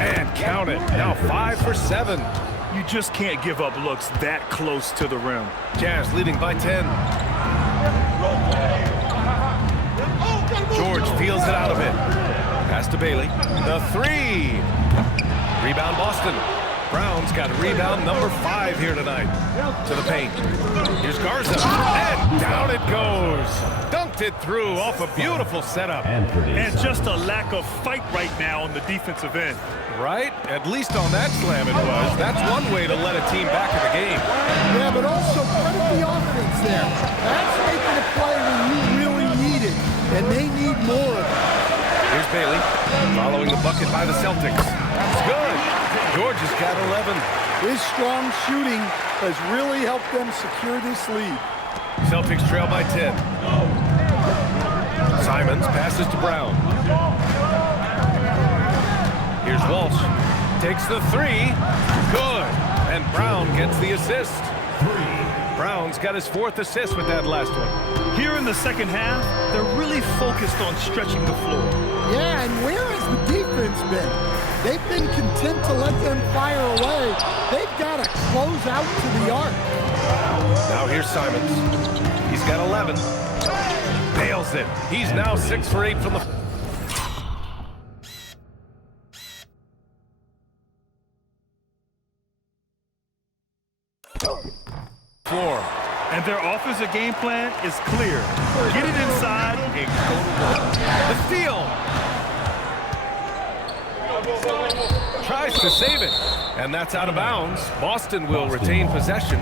And count it. Now 5 for 7. You just can't give up looks that close to the rim. Jazz leading by 10. George feels it out of it. Pass to Bailey. The 3. Rebound Boston. Brown's got rebound number 5 here tonight. To the paint. Here's Garza. And down it goes. Dunked it through off a beautiful setup. And just a lack of fight right now on the defensive end. Right? At least on that slam it was. That's one way to let a team back in the game. Yeah, but also credit the offense there. That's making a play when you really need it. And they need more of it. Here's Bailey. Following the bucket by the Celtics. It's good. George has got 11. His strong shooting has really helped them secure this lead. Celtics trail by 10. Simons passes to Brown. Here's Walsh. Takes the 3. Good. And Brown gets the assist. Brown's got his 4th assist with that last one. Here in the second half, they're really focused on stretching the floor. Yeah, and where has the defense been? They've been content to let them fire away. They've got to close out to the arc. Now here's Simons. He's got 11. Nails it. He's now 6 for 8 from the floor. And their offensive game plan is clear. Get it inside and go to work. The steal. Tries to save it. And that's out of bounds. Boston will retain possession.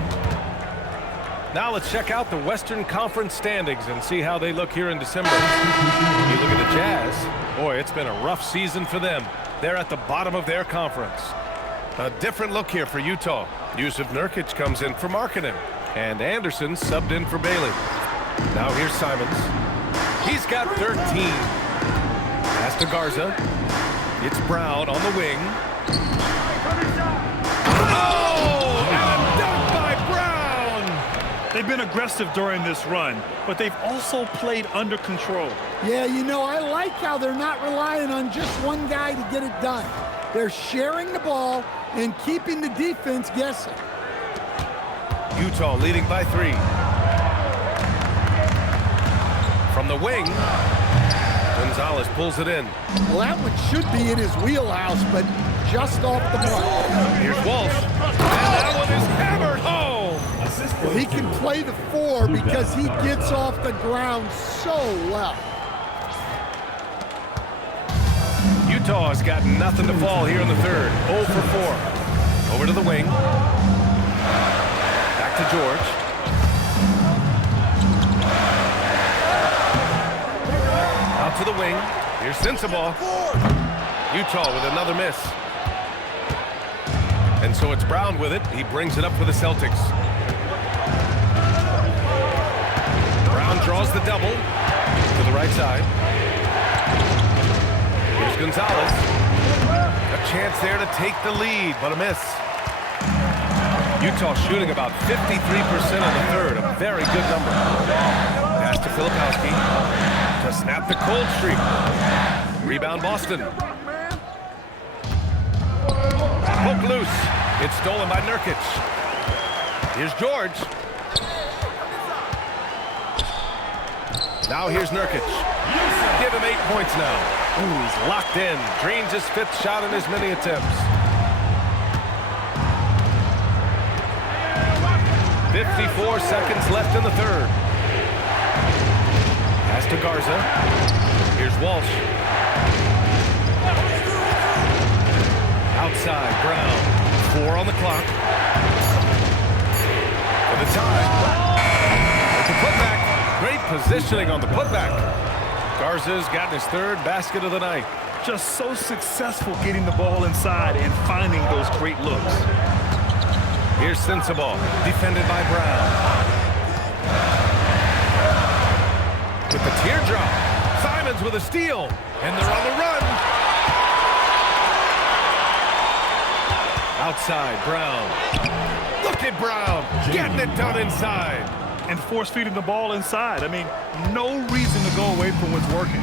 Now let's check out the Western Conference standings and see how they look here in December. You look at the Jazz. Boy, it's been a rough season for them. They're at the bottom of their conference. A different look here for Utah. Yusuf Nurkic comes in for Markkanen. And Anderson subbed in for Bailey. Now here's Simons. He's got 13. Pass to Garza. It's Brown on the wing. Oh! And a dunk by Brown! They've been aggressive during this run, but they've also played under control. Yeah, you know, I like how they're not relying on just one guy to get it done. They're sharing the ball and keeping the defense guessing. Utah leading by 3. From the wing, Gonzalez pulls it in. Well, that one should be in his wheelhouse, but just off the mark. Here's Walsh. And that one is hammered home. Well, he can play the 4 because he gets off the ground so well. Utah has got nothing to fall here in the third. 0 for 4. Over to the wing. Back to George. Out to the wing. Here's Sensabaugh. Utah with another miss. And so it's Brown with it. He brings it up for the Celtics. Brown draws the double to the right side. Here's Gonzalez. A chance there to take the lead, but a miss. Utah shooting about 53% in the third, a very good number. Pass to Filipowski to snap the cold streak. Rebound Boston. Poke loose. It's stolen by Nurkic. Here's George. Now here's Nurkic. Give him 8 points now. Ooh, he's locked in. Drains his 5th shot in as many attempts. 54 seconds left in the third. Pass to Garza. Here's Walsh. Outside, Brown. 4 on the clock. For the tie. It's a putback. Great positioning on the putback. Garza's gotten his 3rd basket of the night. Just so successful getting the ball inside and finding those great looks. Here's Sensabaugh, defended by Brown. With the teardrop. Simons with a steal. And they're on the run. Outside, Brown. Look at Brown getting it done inside. And force-feeding the ball inside. I mean, no reason to go away from what's working.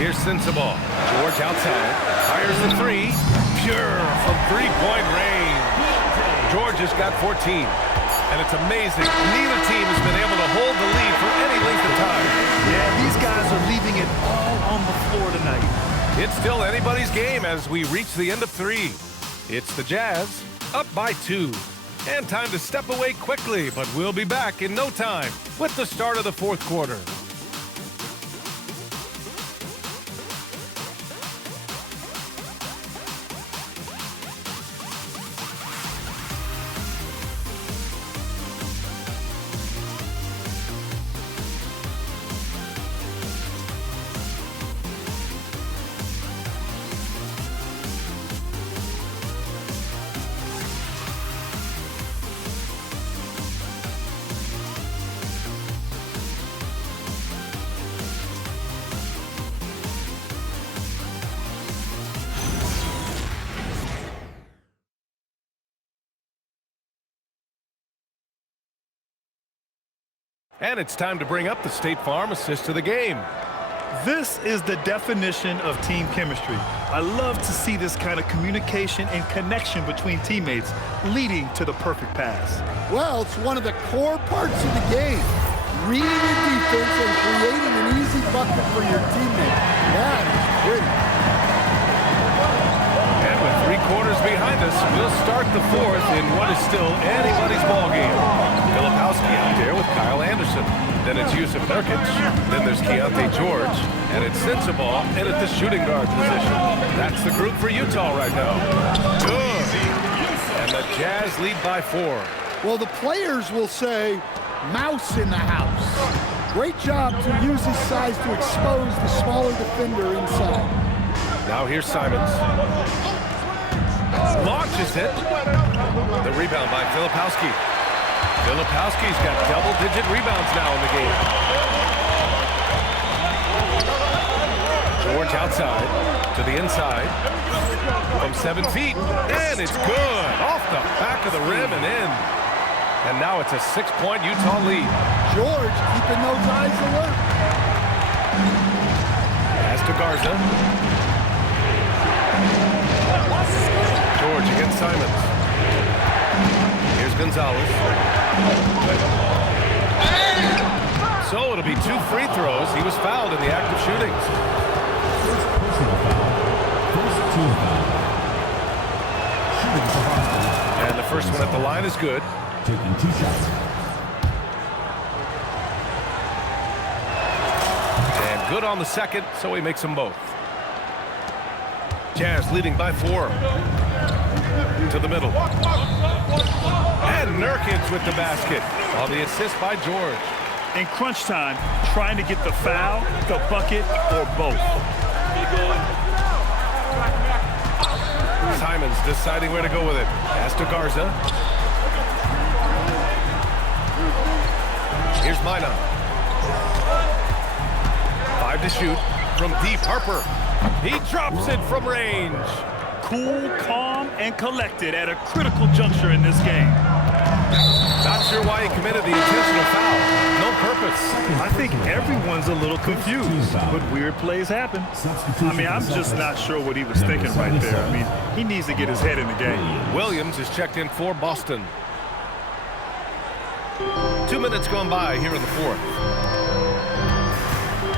Here's Sensabaugh. George outside. Fires the 3. Pure from 3-point range. George has got 14. And it's amazing. Neither team has been able to hold the lead for any length of time. Yeah, these guys are leaving it all on the floor tonight. It's still anybody's game as we reach the end of 3. It's the Jazz up by 2. And time to step away quickly, but we'll be back in no time with the start of the 4th quarter. And it's time to bring up the State Farm assist to the game. This is the definition of team chemistry. I love to see this kind of communication and connection between teammates leading to the perfect pass. Well, it's one of the core parts of the game. Reading your defense and creating an easy bucket for your teammate. That is pretty. And with 3 quarters behind us, we'll start the 4th in what is still anybody's ball game. Filipowski out there with Kyle Anderson. Then it's Jusuf Nurkic. Then there's Keyonte George. And it's Sensabaugh in at the shooting guard position. That's the group for Utah right now. Good. And the Jazz lead by 4. Well, the players will say, mouse in the house. Great job to use his size to expose the smaller defender inside. Now here's Simons. Launches it. The rebound by Filipowski. Filipowski's got double-digit rebounds now in the game. George outside to the inside from 7 feet. And it's good. Off the back of the rim and in. And now it's a 6-point Utah lead. George keeping those eyes alert. Pass to Garza. George against Simons. Here's Gonzalez. So it'll be 2 free throws. He was fouled in the act of shooting. First personal foul. First team foul. Shooting for Boston. And the first one at the line is good. Taking 2 shots. And Good on the second, so he makes them both. Jazz leading by 4. To the middle. And Nurkic with the basket on the assist by George. In crunch time, trying to get the foul, the bucket, or both. Simons deciding where to go with it. Pass to Garza. Here's Minot. 5 to shoot from deep. Harper. He drops it from range. Cool, calm, and collected at a critical juncture in this game. Not sure why he committed the intentional foul. No purpose. I think everyone's a little confused, but weird plays happen. I mean, I'm just not sure what he was thinking right there. I mean, he needs to get his head in the game. Williams is checked in for Boston. 2 minutes gone by here in the fourth.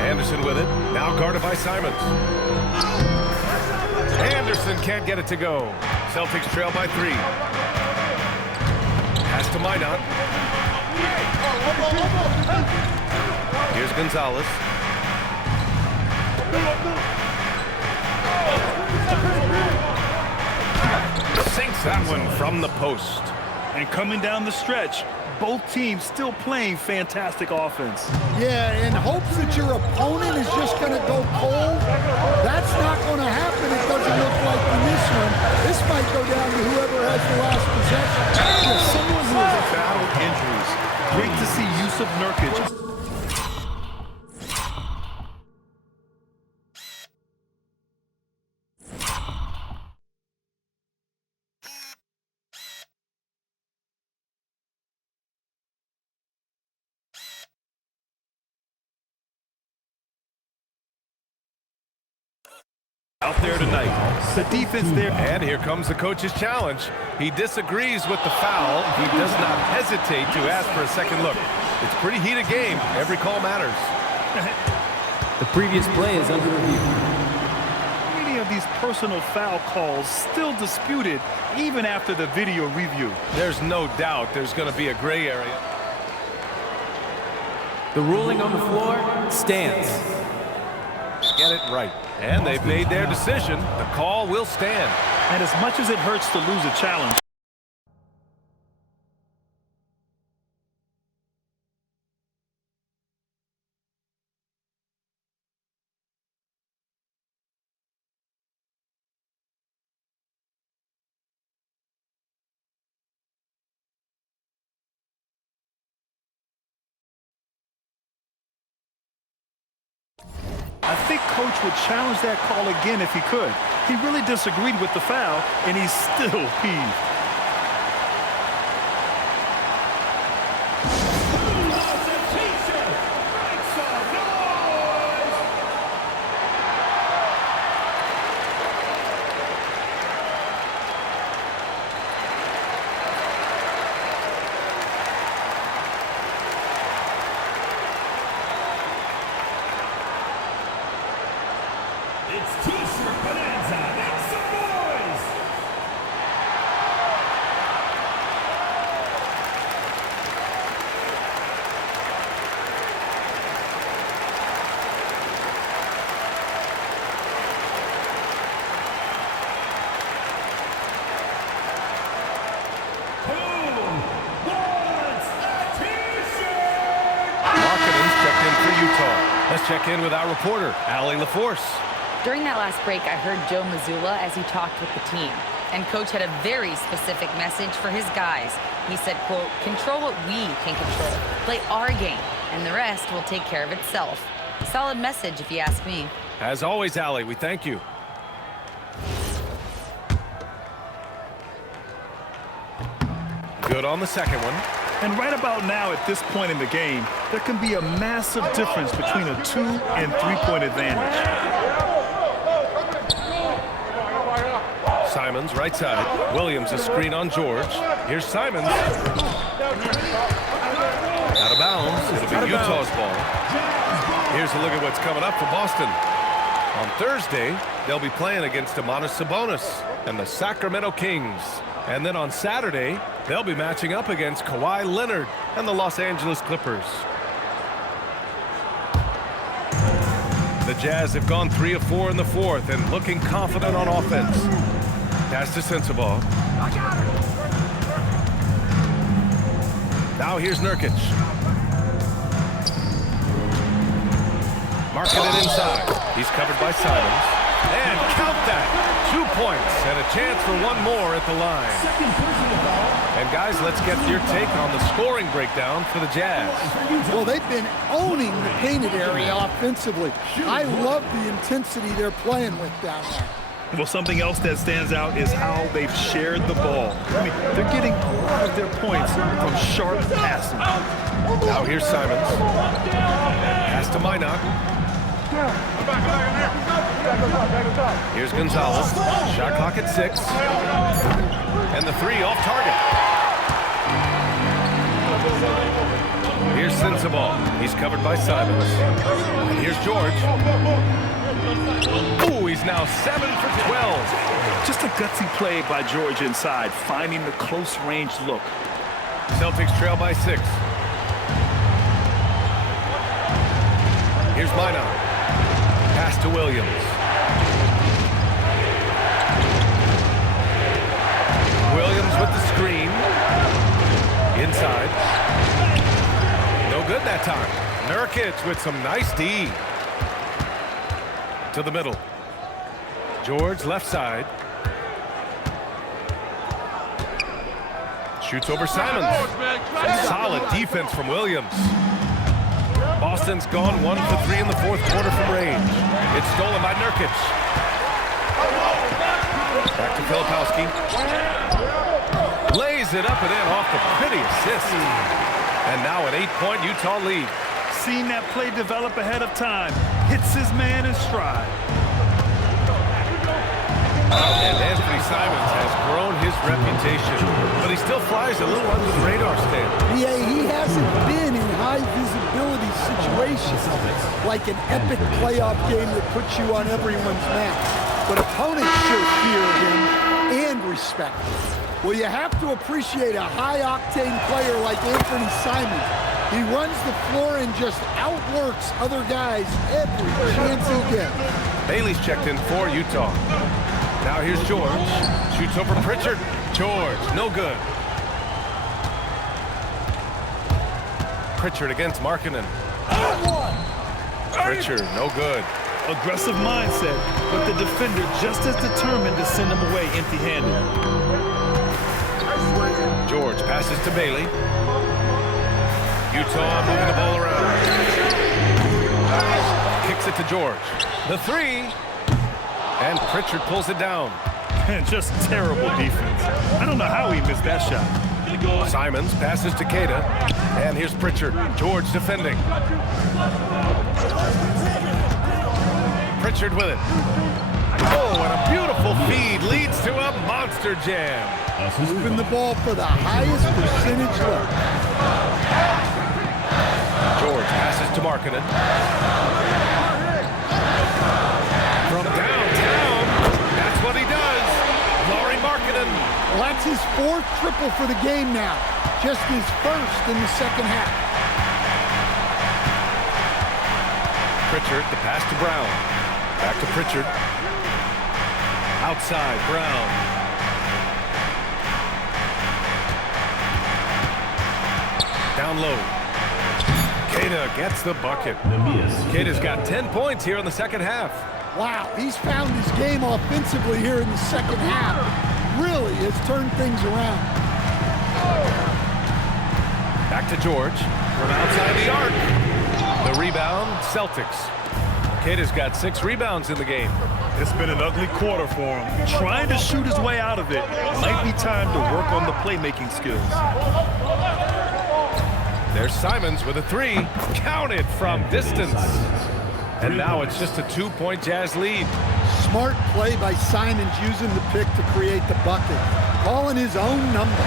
Anderson with it. Now guarded by Simons. Anderson can't get it to go. Celtics trail by 3. Pass to Minot. Here's Gonzalez. Sinks that one from the post. And coming down the stretch, both teams still playing fantastic offense. Yeah, in hopes that your opponent is just going to go cold, that's not going to happen. It doesn't look like in this one. This might go down to whoever has the last possession. Someone who has battled injuries. Great to see Yusuf Nurkic. Out there tonight. The defense there. And here comes the coach's challenge. He disagrees with the foul. He does not hesitate to ask for a second look. It's a pretty heated game. Every call matters. The previous play is under review. Many of these personal foul calls still disputed even after the video review. There's no doubt there's going to be a gray area. The ruling on the floor stands. Get it right. And they've made their decision. The call will stand. And as much as it hurts to lose a challenge, I think Coach would challenge that call again if he could. He really disagreed with the foul, and he's still peeved. It's T-shirt bonanza. Make some noise! Who wants a T-shirt? Markkanen's checked in for Utah. Let's check in with our reporter, Allie LaForce. During that last break, I heard Joe Mazzulla as he talked with the team. And Coach had a very specific message for his guys. He said, quote, control what we can control. Play our game, and the rest will take care of itself. Solid message, if you ask me. As always, Allie, we thank you. Good on the second one. And right about now, at this point in the game, there can be a massive difference between a 2- and 3-point advantage. Simons, right side. Williams, a screen on George. Here's Simons. Out of bounds. It'll be Utah's ball. Here's a look at what's coming up for Boston. On Thursday, they'll be playing against Domantas Sabonis and the Sacramento Kings. And then on Saturday, they'll be matching up against Kawhi Leonard and the Los Angeles Clippers. The Jazz have gone 3 of 4 in the fourth and looking confident on offense. Pass to Sensabaugh. Now here's Nurkic. Marking it inside. He's covered by Simons. And count that. 2 points and a chance for one more at the line. And guys, let's get your take on the scoring breakdown for the Jazz. Well, they've been owning the painted area offensively. I love the intensity they're playing with down there. Well, something else that stands out is how they've shared the ball. I mean, they're getting a lot of their points from sharp passing. Now here's Simons. Pass to Minot. Here's Gonzalez. Shot clock at 6. And the 3 off target. Here's Sensabaugh. He's covered by Simons. And here's George. Ooh, he's now 7 for 12. Just a gutsy play by George inside, finding the close range look. Celtics trail by 6. Here's Minot. Pass to Williams. Williams with the screen. Inside. No good that time. Nurkic with some nice D. To the middle. George left side. Shoots over Simons. Solid defense from Williams. Boston's gone 1 for 3 in the fourth quarter from range. It's stolen by Nurkic. Back to Filipowski. Lays it up and in off the pretty assist. And now an 8-point Utah lead. Seen that play develop ahead of time. Hits his man in stride. And Anthony Simons has grown his reputation, but he still flies a little under the radar stand. Yeah, he hasn't been in high visibility situations like an epic playoff game that puts you on everyone's map. But opponents should fear him and respect him. Well, you have to appreciate a high-octane player like Anthony Simons. He runs the floor and just outworks other guys every chance he gets. Bailey's checked in for Utah. Now here's George. Shoots over Pritchard. George, no good. Pritchard against Markkanen. Pritchard, no good. Aggressive mindset, but the defender just as determined to send him away empty-handed. George passes to Bailey. Utah moving the ball around. Kicks it to George. The 3. And Pritchard pulls it down. Just terrible defense. I don't know how he missed that shot. Simons passes to Queta. And here's Pritchard. George defending. Pritchard with it. Oh, and a beautiful feed leads to a monster jam. Moving the ball for the highest percentage look. George passes to Markkanen. From downtown, that's what he does. Lauri Markkanen. Well, that's his 4th triple for the game now. Just his 1st in the second half. Pritchard, the pass to Brown. Back to Pritchard. Outside, Brown. Down low. Queta gets the bucket. Queta's got 10 points here in the second half. Wow, he's found his game offensively here in the second half. Really has turned things around. Back to George from outside the arc. The rebound, Celtics. Queta's got 6 rebounds in the game. It's been an ugly quarter for him. Trying to shoot his way out of it. Might be time to work on the playmaking skills. There's Simons with a 3. Counted from distance. And now it's just a 2-point Jazz lead. Smart play by Simons using the pick to create the bucket. Calling his own number.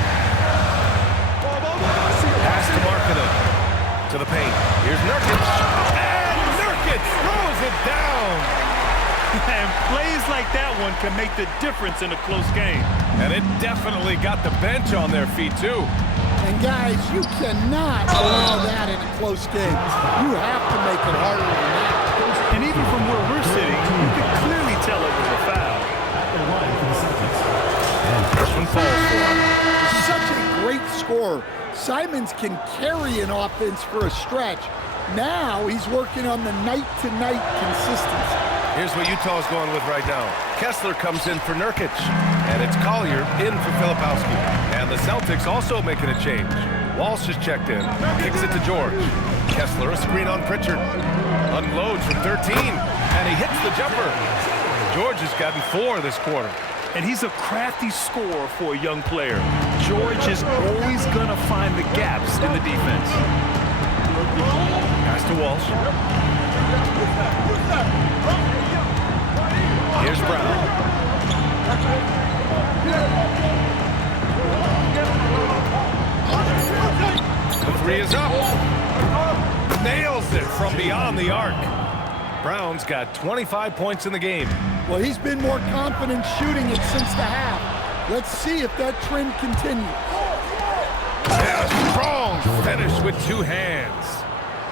Pass to Markkanen. To the paint. Here's Nurkic. And Nurkic throws it down. And plays like that one can make the difference in a close game. And it definitely got the bench on their feet, too. And guys, you cannot allow that in a close game. You have to make it harder than that. And even from where Simons can carry an offense for a stretch. Now he's working on the night-to-night consistency. Here's what Utah's going with right now. Kessler comes in for Nurkic, and it's Collier in for Filipowski. And the Celtics also making a change. Walsh is checked in, kicks it to George. Kessler, a screen on Pritchard. Unloads from 13, and he hits the jumper. George has gotten 4 this quarter. And he's a crafty scorer for a young player. George is always going to find the gaps in the defense. Pass to Walsh. Here's Brown. The 3 is up. Nails it from beyond the arc. Brown's got 25 points in the game. Well, he's been more confident shooting it since the half. Let's see if that trend continues. And a strong finish with 2 hands.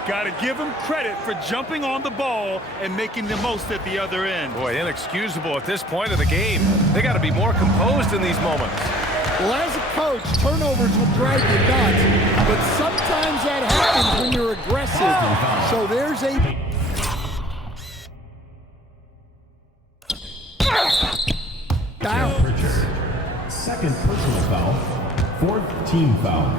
Got to give him credit for jumping on the ball and making the most at the other end. Boy, inexcusable at this point of the game. They got to be more composed in these moments. Well, as a coach, turnovers will drive you nuts, but sometimes that happens when you're aggressive. So there's a... Down. Second personal foul. 4th team foul.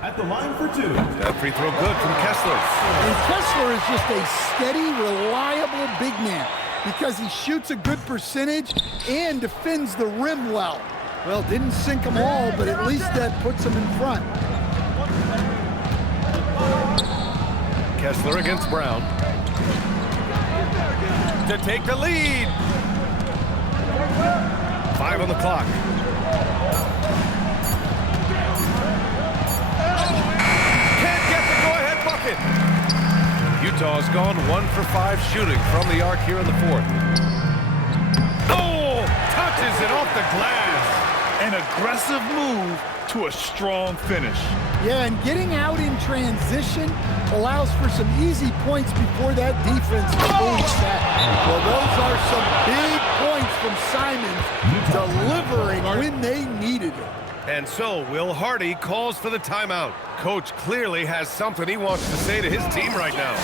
At the line for 2. That free throw good from Kessler. And Kessler is just a steady, reliable big man because he shoots a good percentage and defends the rim well. Well, didn't sink them all, but at least that puts him in front. Kessler against Brown. To take the lead. 5 on the clock. Can't get the go-ahead bucket. Utah's gone 1 for 5 shooting from the arc here in the 4th. Oh, touches it off the glass. An aggressive move to a strong finish. Yeah, and getting out in transition allows for some easy points before that defense is fully set. Well, those are some big points from Simons delivering when they needed it. And so Will Hardy calls for the timeout. Coach clearly has something he wants to say to his team right now.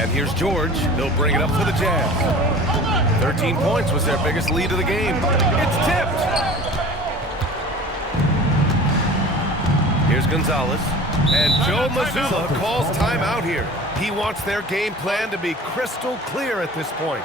And here's George. He'll bring it up for the Jazz. 13 points was their biggest lead of the game. It's tipped. Here's Gonzalez. And Joe Mazzulla calls timeout here. He wants their game plan to be crystal clear at this point.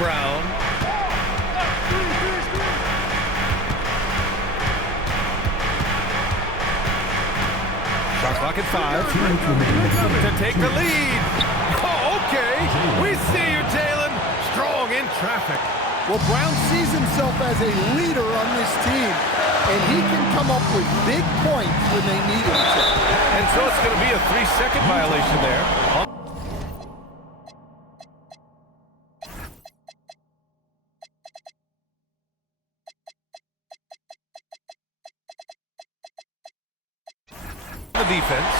Brown. Shot clock at 5. To take the lead. Oh, okay. We see you, Jalen. Strong in traffic. Well, Brown sees himself as a leader on this team, and he can come up with big points when they need him to. And so it's going to be a 3-second violation there. The defense.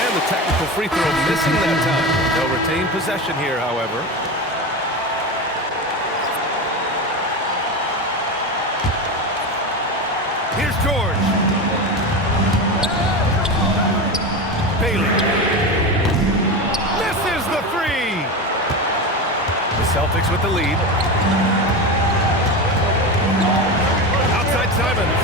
And the technical free throw missing that time. They'll retain possession here, however. Here's George. Bailey. Misses the three. The Celtics with the lead. Outside Simons.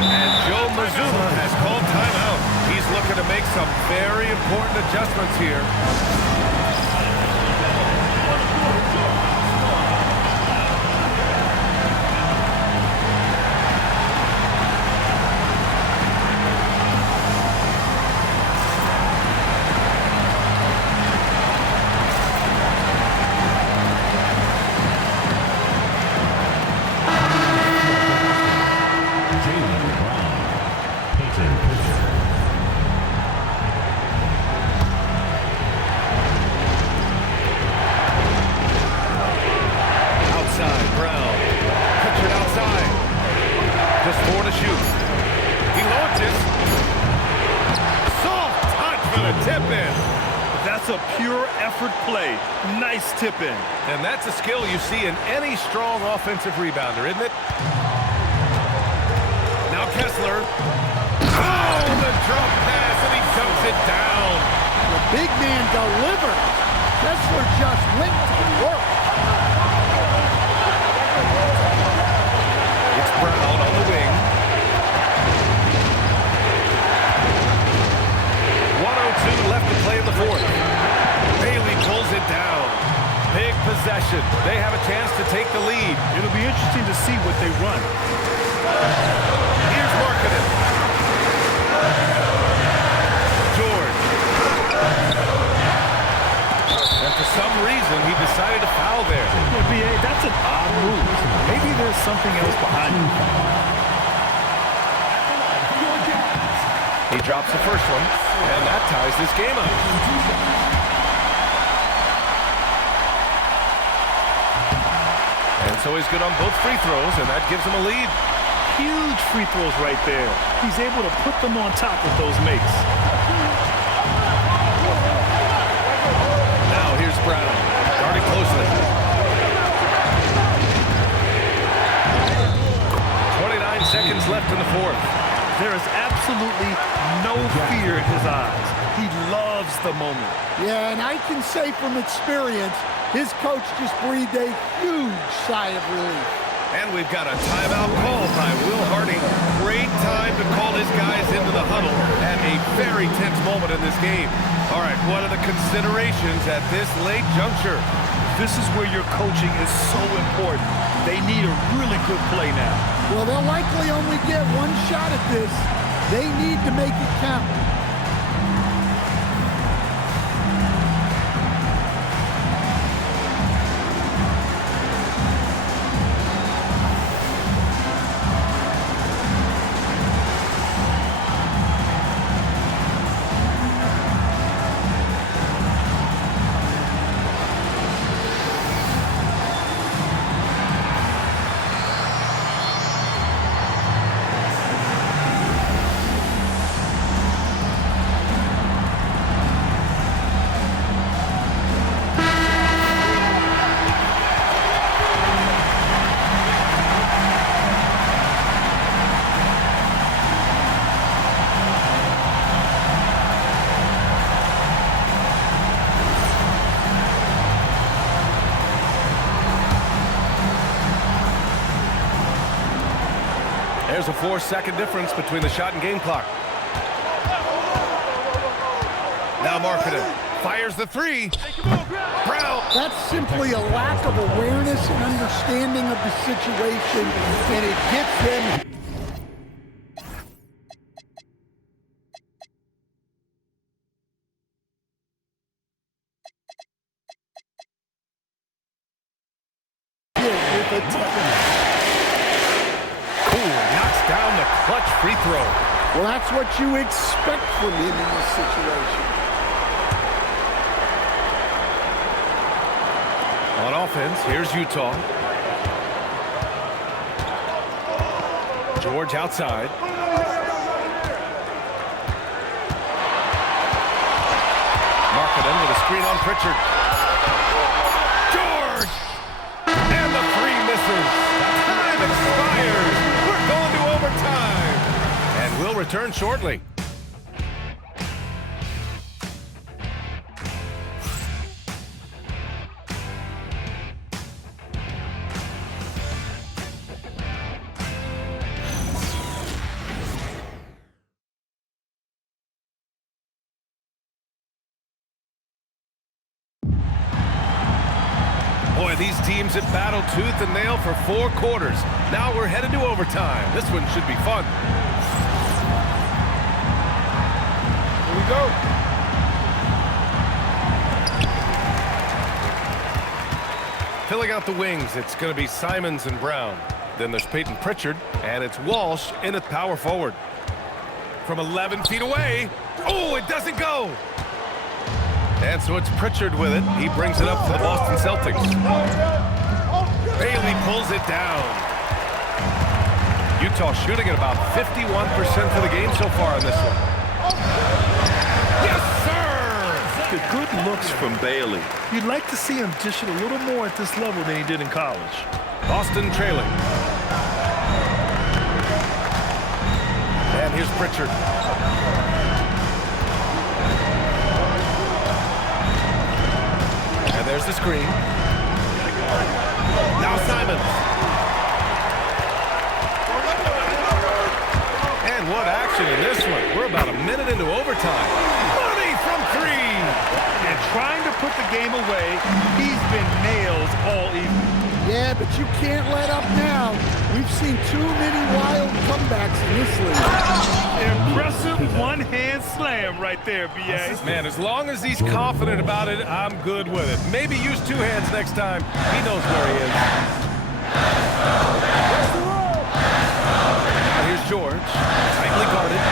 And Joe Mazzulla has called timeout. He's looking to make some very important adjustments here. Tip-in. And that's a skill you see in any strong offensive rebounder, isn't it? Now Kessler. Oh, the drop pass, and he dumps it down. The big man delivered. Kessler just went to work. It's Brown on the wing. 1:02 left to play in the fourth. Bailey pulls it down. Big possession. They have a chance to take the lead. It'll be interesting to see what they run. Here's Markkanen. George. And for some reason, he decided to foul there. Yeah, B.A., that's an odd move. Maybe there's something else behind it. He drops the first one, and that ties this game up. So he's good on both free throws, and that gives him a lead. Huge free throws right there. He's able to put them on top with those makes. Now here's Brown, guarding closely. 29 seconds left in the fourth. There is absolutely no fear in his eyes. He loves the moment. Yeah, and I can say from experience, his coach just breathed a huge sigh of relief. And we've got a timeout call by Will Hardy. Great time to call his guys into the huddle at a very tense moment in this game. All right, what are the considerations at this late juncture? This is where your coaching is so important. They need a really good play now. Well, they'll likely only get one shot at this. They need to make it count. There's a 4-second difference between the shot and game clock. Now Markkanen fires the three. Brown. That's simply a lack of awareness and understanding of the situation, and it gets them. Down the clutch free throw. Well, that's what you expect from him in this situation. On offense, here's Utah. George outside. Markkanen with a screen on Pritchard. George! And the three misses. Time expires. We're going to overtime. And we'll return shortly. Boy, these teams have battled tooth and nail for 4 quarters. Now we're headed to overtime. This one should be fun. Here we go. Filling out the wings, it's going to be Simons and Brown. Then there's Peyton Pritchard, and it's Walsh in at power forward. From 11 feet away. Oh, it doesn't go. And so it's Pritchard with it. He brings it up for the Boston Celtics. Bailey pulls it down. Utah shooting at about 51% for the game so far in this one. Yes, sir! The good looks from Bailey. You'd like to see him dish it a little more at this level than he did in college. Boston trailing. And here's Pritchard. And there's the screen. Now Simons. And what action in this one. We're about a minute into overtime. Money from 3. And trying to put the game away, he's been nails all evening. Yeah, but you can't let up now. We've seen too many wild comebacks in this league. Impressive one-hand slam right there, B.A. Man, as long as he's confident about it, I'm good with it. Maybe use 2 hands next time. He knows where he is. Now here's George, tightly guarded.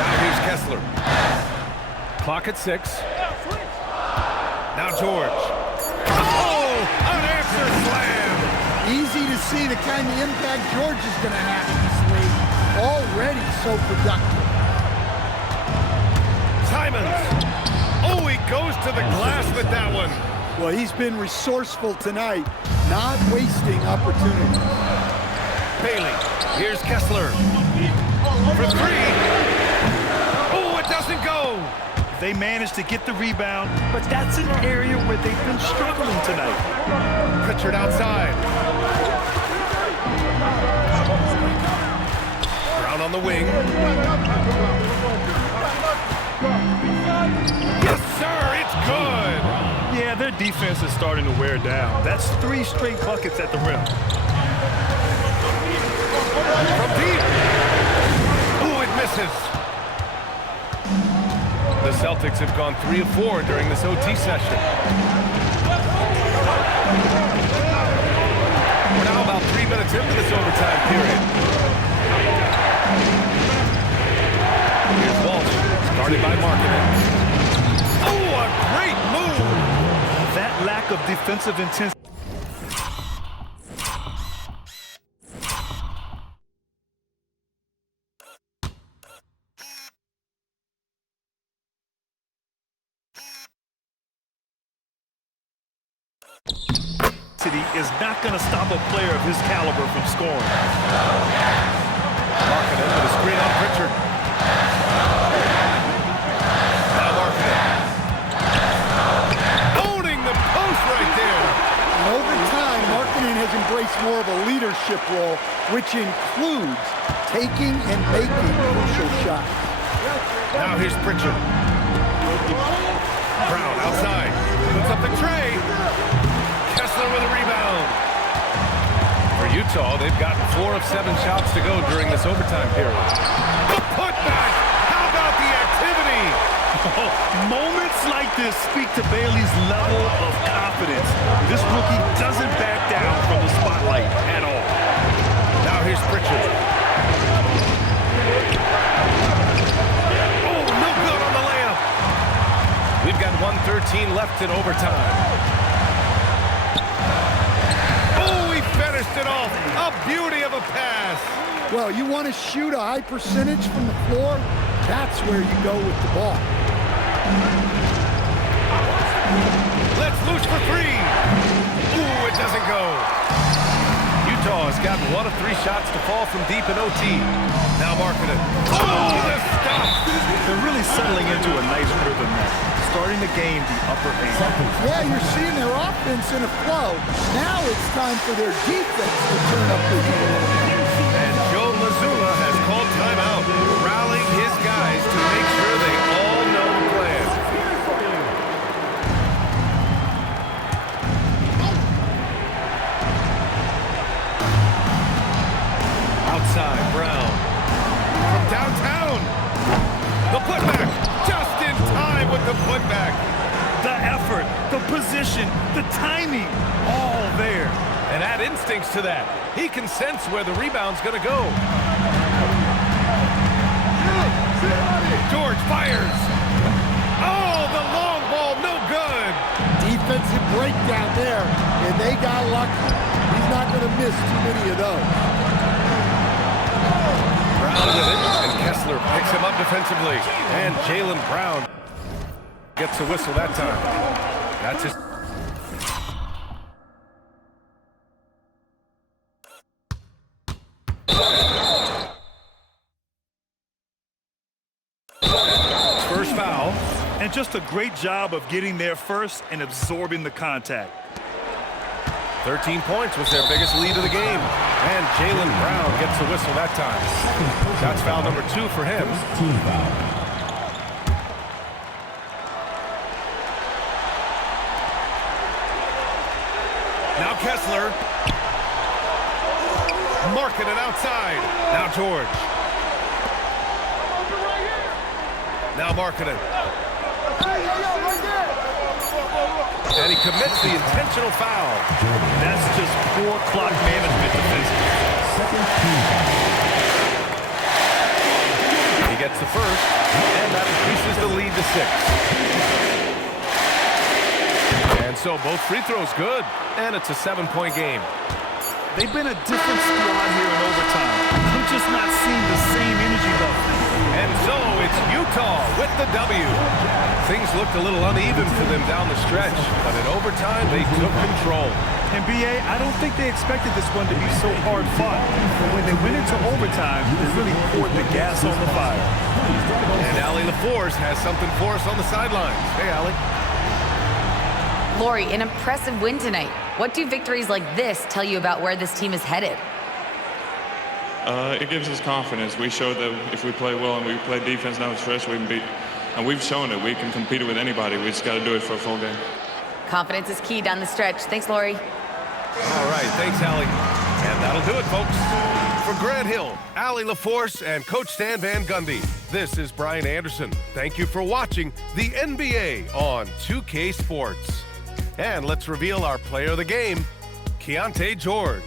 Now here's Kessler. Clock at 6. Now George. Oh, an answer slam. Easy to see the kind of impact George is going to have in this league. Already so productive. Simons. Oh, he goes to the glass with that one. Well, he's been resourceful tonight, not wasting opportunities. Bailey. Here's Kessler. For 3. Oh, it doesn't go. They managed to get the rebound, but that's an area where they've been struggling tonight. Pritchard outside. Brown on the wing. Yes, sir, it's good. Yeah, their defense is starting to wear down. That's 3 straight buckets at the rim. From deep. Ooh, it misses. The Celtics have gone 3 of 4 during this OT session. We're now about 3 minutes into this overtime period. Here's Walsh, started by Markkanen. Oh, a great move! That lack of defensive intensity. Is not going to stop a player of his caliber from scoring. Markkanen with a screen on Pritchard. Now Markkanen. Owning the post right there. And over time, Markkanen has embraced more of a leadership role, which includes taking and making crucial shots. Now here's Pritchard. Brown outside. Puts up the tray. Kessler with a rebound. For Utah, they've gotten 4 of 7 shots to go during this overtime period. The putback! How about the activity? Moments like this speak to Bailey's level of confidence. This rookie doesn't back down from the spotlight at all. Now here's Pritchard. Oh, no good on the layup. We've got 1:13 left in overtime. Finished it off. A beauty of a pass. Well, you want to shoot a high percentage from the floor? That's where you go with the ball. Let's loose for 3. Ooh, it doesn't go. Utah has gotten 1 of 3 shots to fall from deep in OT. Now Markkanen. Oh, the stop. They're really settling into a nice rhythm now. Starting to gain the upper hand. Yeah, you're seeing their offense in a flow. Now it's time for their defense to turn up the heat. And Joe Mazzulla has called timeout, rallying his guys to make sure they all know the plan. position, the timing, all there. And add instincts to that. He can sense where the rebound's going to go. George fires. Oh, the long ball, no good. Defensive breakdown there, and they got lucky. He's not going to miss too many of those. Brown with it, and Kessler picks him up defensively. And Jaylen Brown gets a whistle that time. That's his. First foul. And just a great job of getting there first and absorbing the contact. 13 points was their biggest lead of the game. And Jaylen Brown gets the whistle that time. That's foul number 2 for him. Team foul. Now Kessler. Marking it outside. Now George. Now Markkanen. And he commits the intentional foul. That's just poor clock management defensively. Second team foul. He gets the first, and that increases the lead to 6. And so both free throws good, and it's a 7-point game. They've been a different squad here in overtime. We've just not seen the same energy level. And so it's Utah with the W. Things looked a little uneven for them down the stretch, but in overtime they took control. And B.A., I don't think they expected this one to be so hard fought. But when they went into overtime, they really poured the gas on the fire. And Allie LaForce has something for us on the sidelines. Hey, Allie. Lori, an impressive win tonight. What do victories like this tell you about where this team is headed? It gives us confidence. We showed that if we play well and we play defense down the stretch, we can beat. And we've shown it. We can compete with anybody. We just got to do it for a full game. Confidence is key down the stretch. Thanks, Lori. All right, thanks, Allie. And that'll do it, folks. For Grant Hill, Allie LaForce, and Coach Stan Van Gundy, this is Brian Anderson. Thank you for watching the NBA on 2K Sports. And let's reveal our player of the game, Keyonte George.